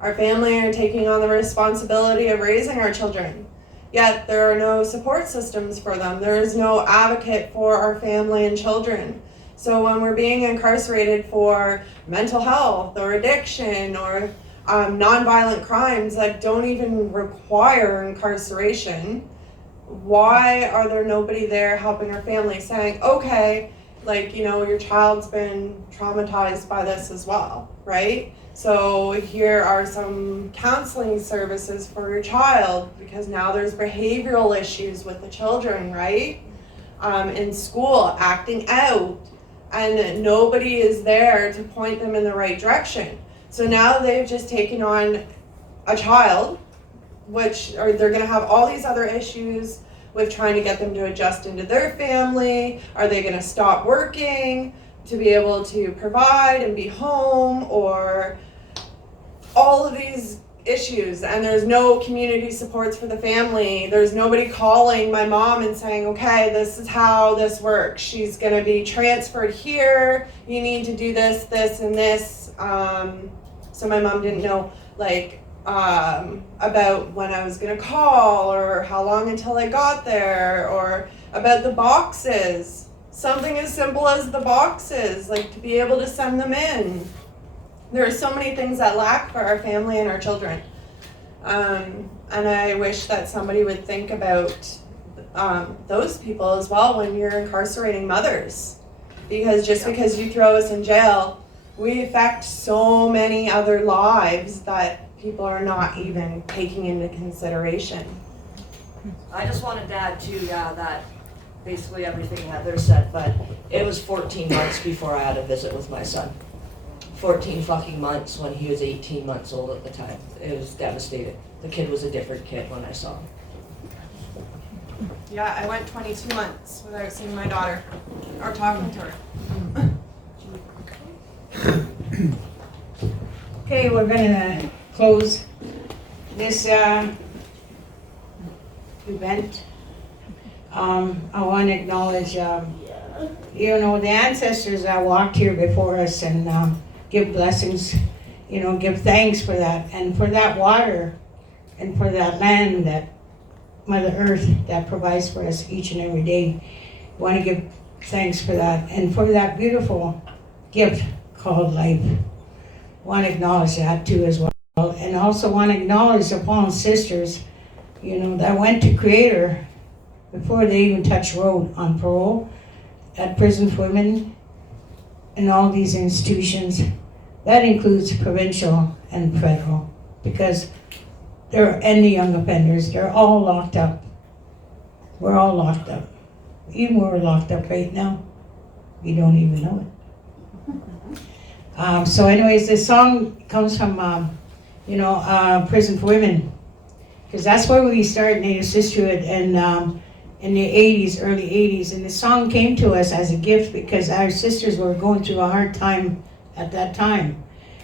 Our family are taking on the responsibility of raising our children. Yet there are no support systems for them. There is no advocate for our family and children. So when we're being incarcerated for mental health or addiction or nonviolent crimes that don't even require incarceration, why are there nobody there helping our family, saying, okay, like, you know, your child's been traumatized by this as well, right? So here are some counseling services for your child, because now there's behavioral issues with the children, right? In school, acting out, and nobody is there to point them in the right direction. So now they've just taken on a child, or they're gonna have all these other issues with trying to get them to adjust into their family. Are they gonna stop working to be able to provide and be home, or all of these issues? And there's no community supports for the family. There's nobody calling my mom and saying, okay, this is how this works. She's gonna be transferred here. You need to do this, this, and this. So my mom didn't know, like, about when I was gonna call, or how long until I got there, or about the boxes. Something as simple as the boxes, like to be able to send them in. There are so many things that lack for our family and our children. And I wish that somebody would think about those people as well when you're incarcerating mothers. Because just because you throw us in jail, we affect so many other lives that people are not even taking into consideration. I just wanted to add too, that basically everything Heather said, but it was 14 months before I had a visit with my son. 14 fucking months when he was 18 months old at the time. It was devastating. The kid was a different kid when I saw him. Yeah, I went 22 months without seeing my daughter or talking to her. Okay, we're gonna close this event. I want to acknowledge you know, the ancestors that walked here before us and give blessings, you know, give thanks for that, and for that water, and for that land, that Mother Earth that provides for us each and every day. Want to give thanks for that, and for that beautiful gift called life. Want to acknowledge that too as well, and also want to acknowledge the fallen sisters, you know, that went to Creator before they even touched road on parole, at prison for women, and all these institutions. That includes provincial and federal, because and the young offenders, they're all locked up. We're all locked up. Even we're locked up right now. We don't even know it. So anyways, this song comes from, Prison for Women, because that's where we started Native Sisterhood, and in the 80s, early 80s, and the song came to us as a gift because our sisters were going through a hard time at that time.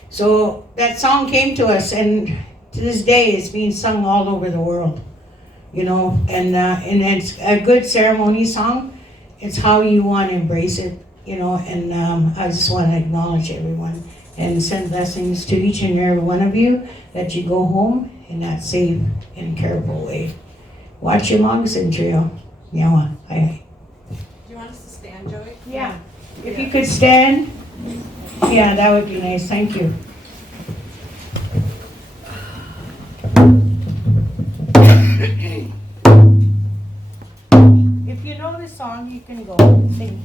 So that song came to us, and to this day it's being sung all over the world, you know, and it's a good ceremony song. It's how you want to embrace it, you know, and I just want to acknowledge everyone and send blessings to each and every one of you, that you go home in that safe and careful way. Watch your moccasin trail. Yeah, Do you want us to stand, Joey? Yeah. If you could stand, yeah, that would be nice. Thank you. If you know the song, you can go sing.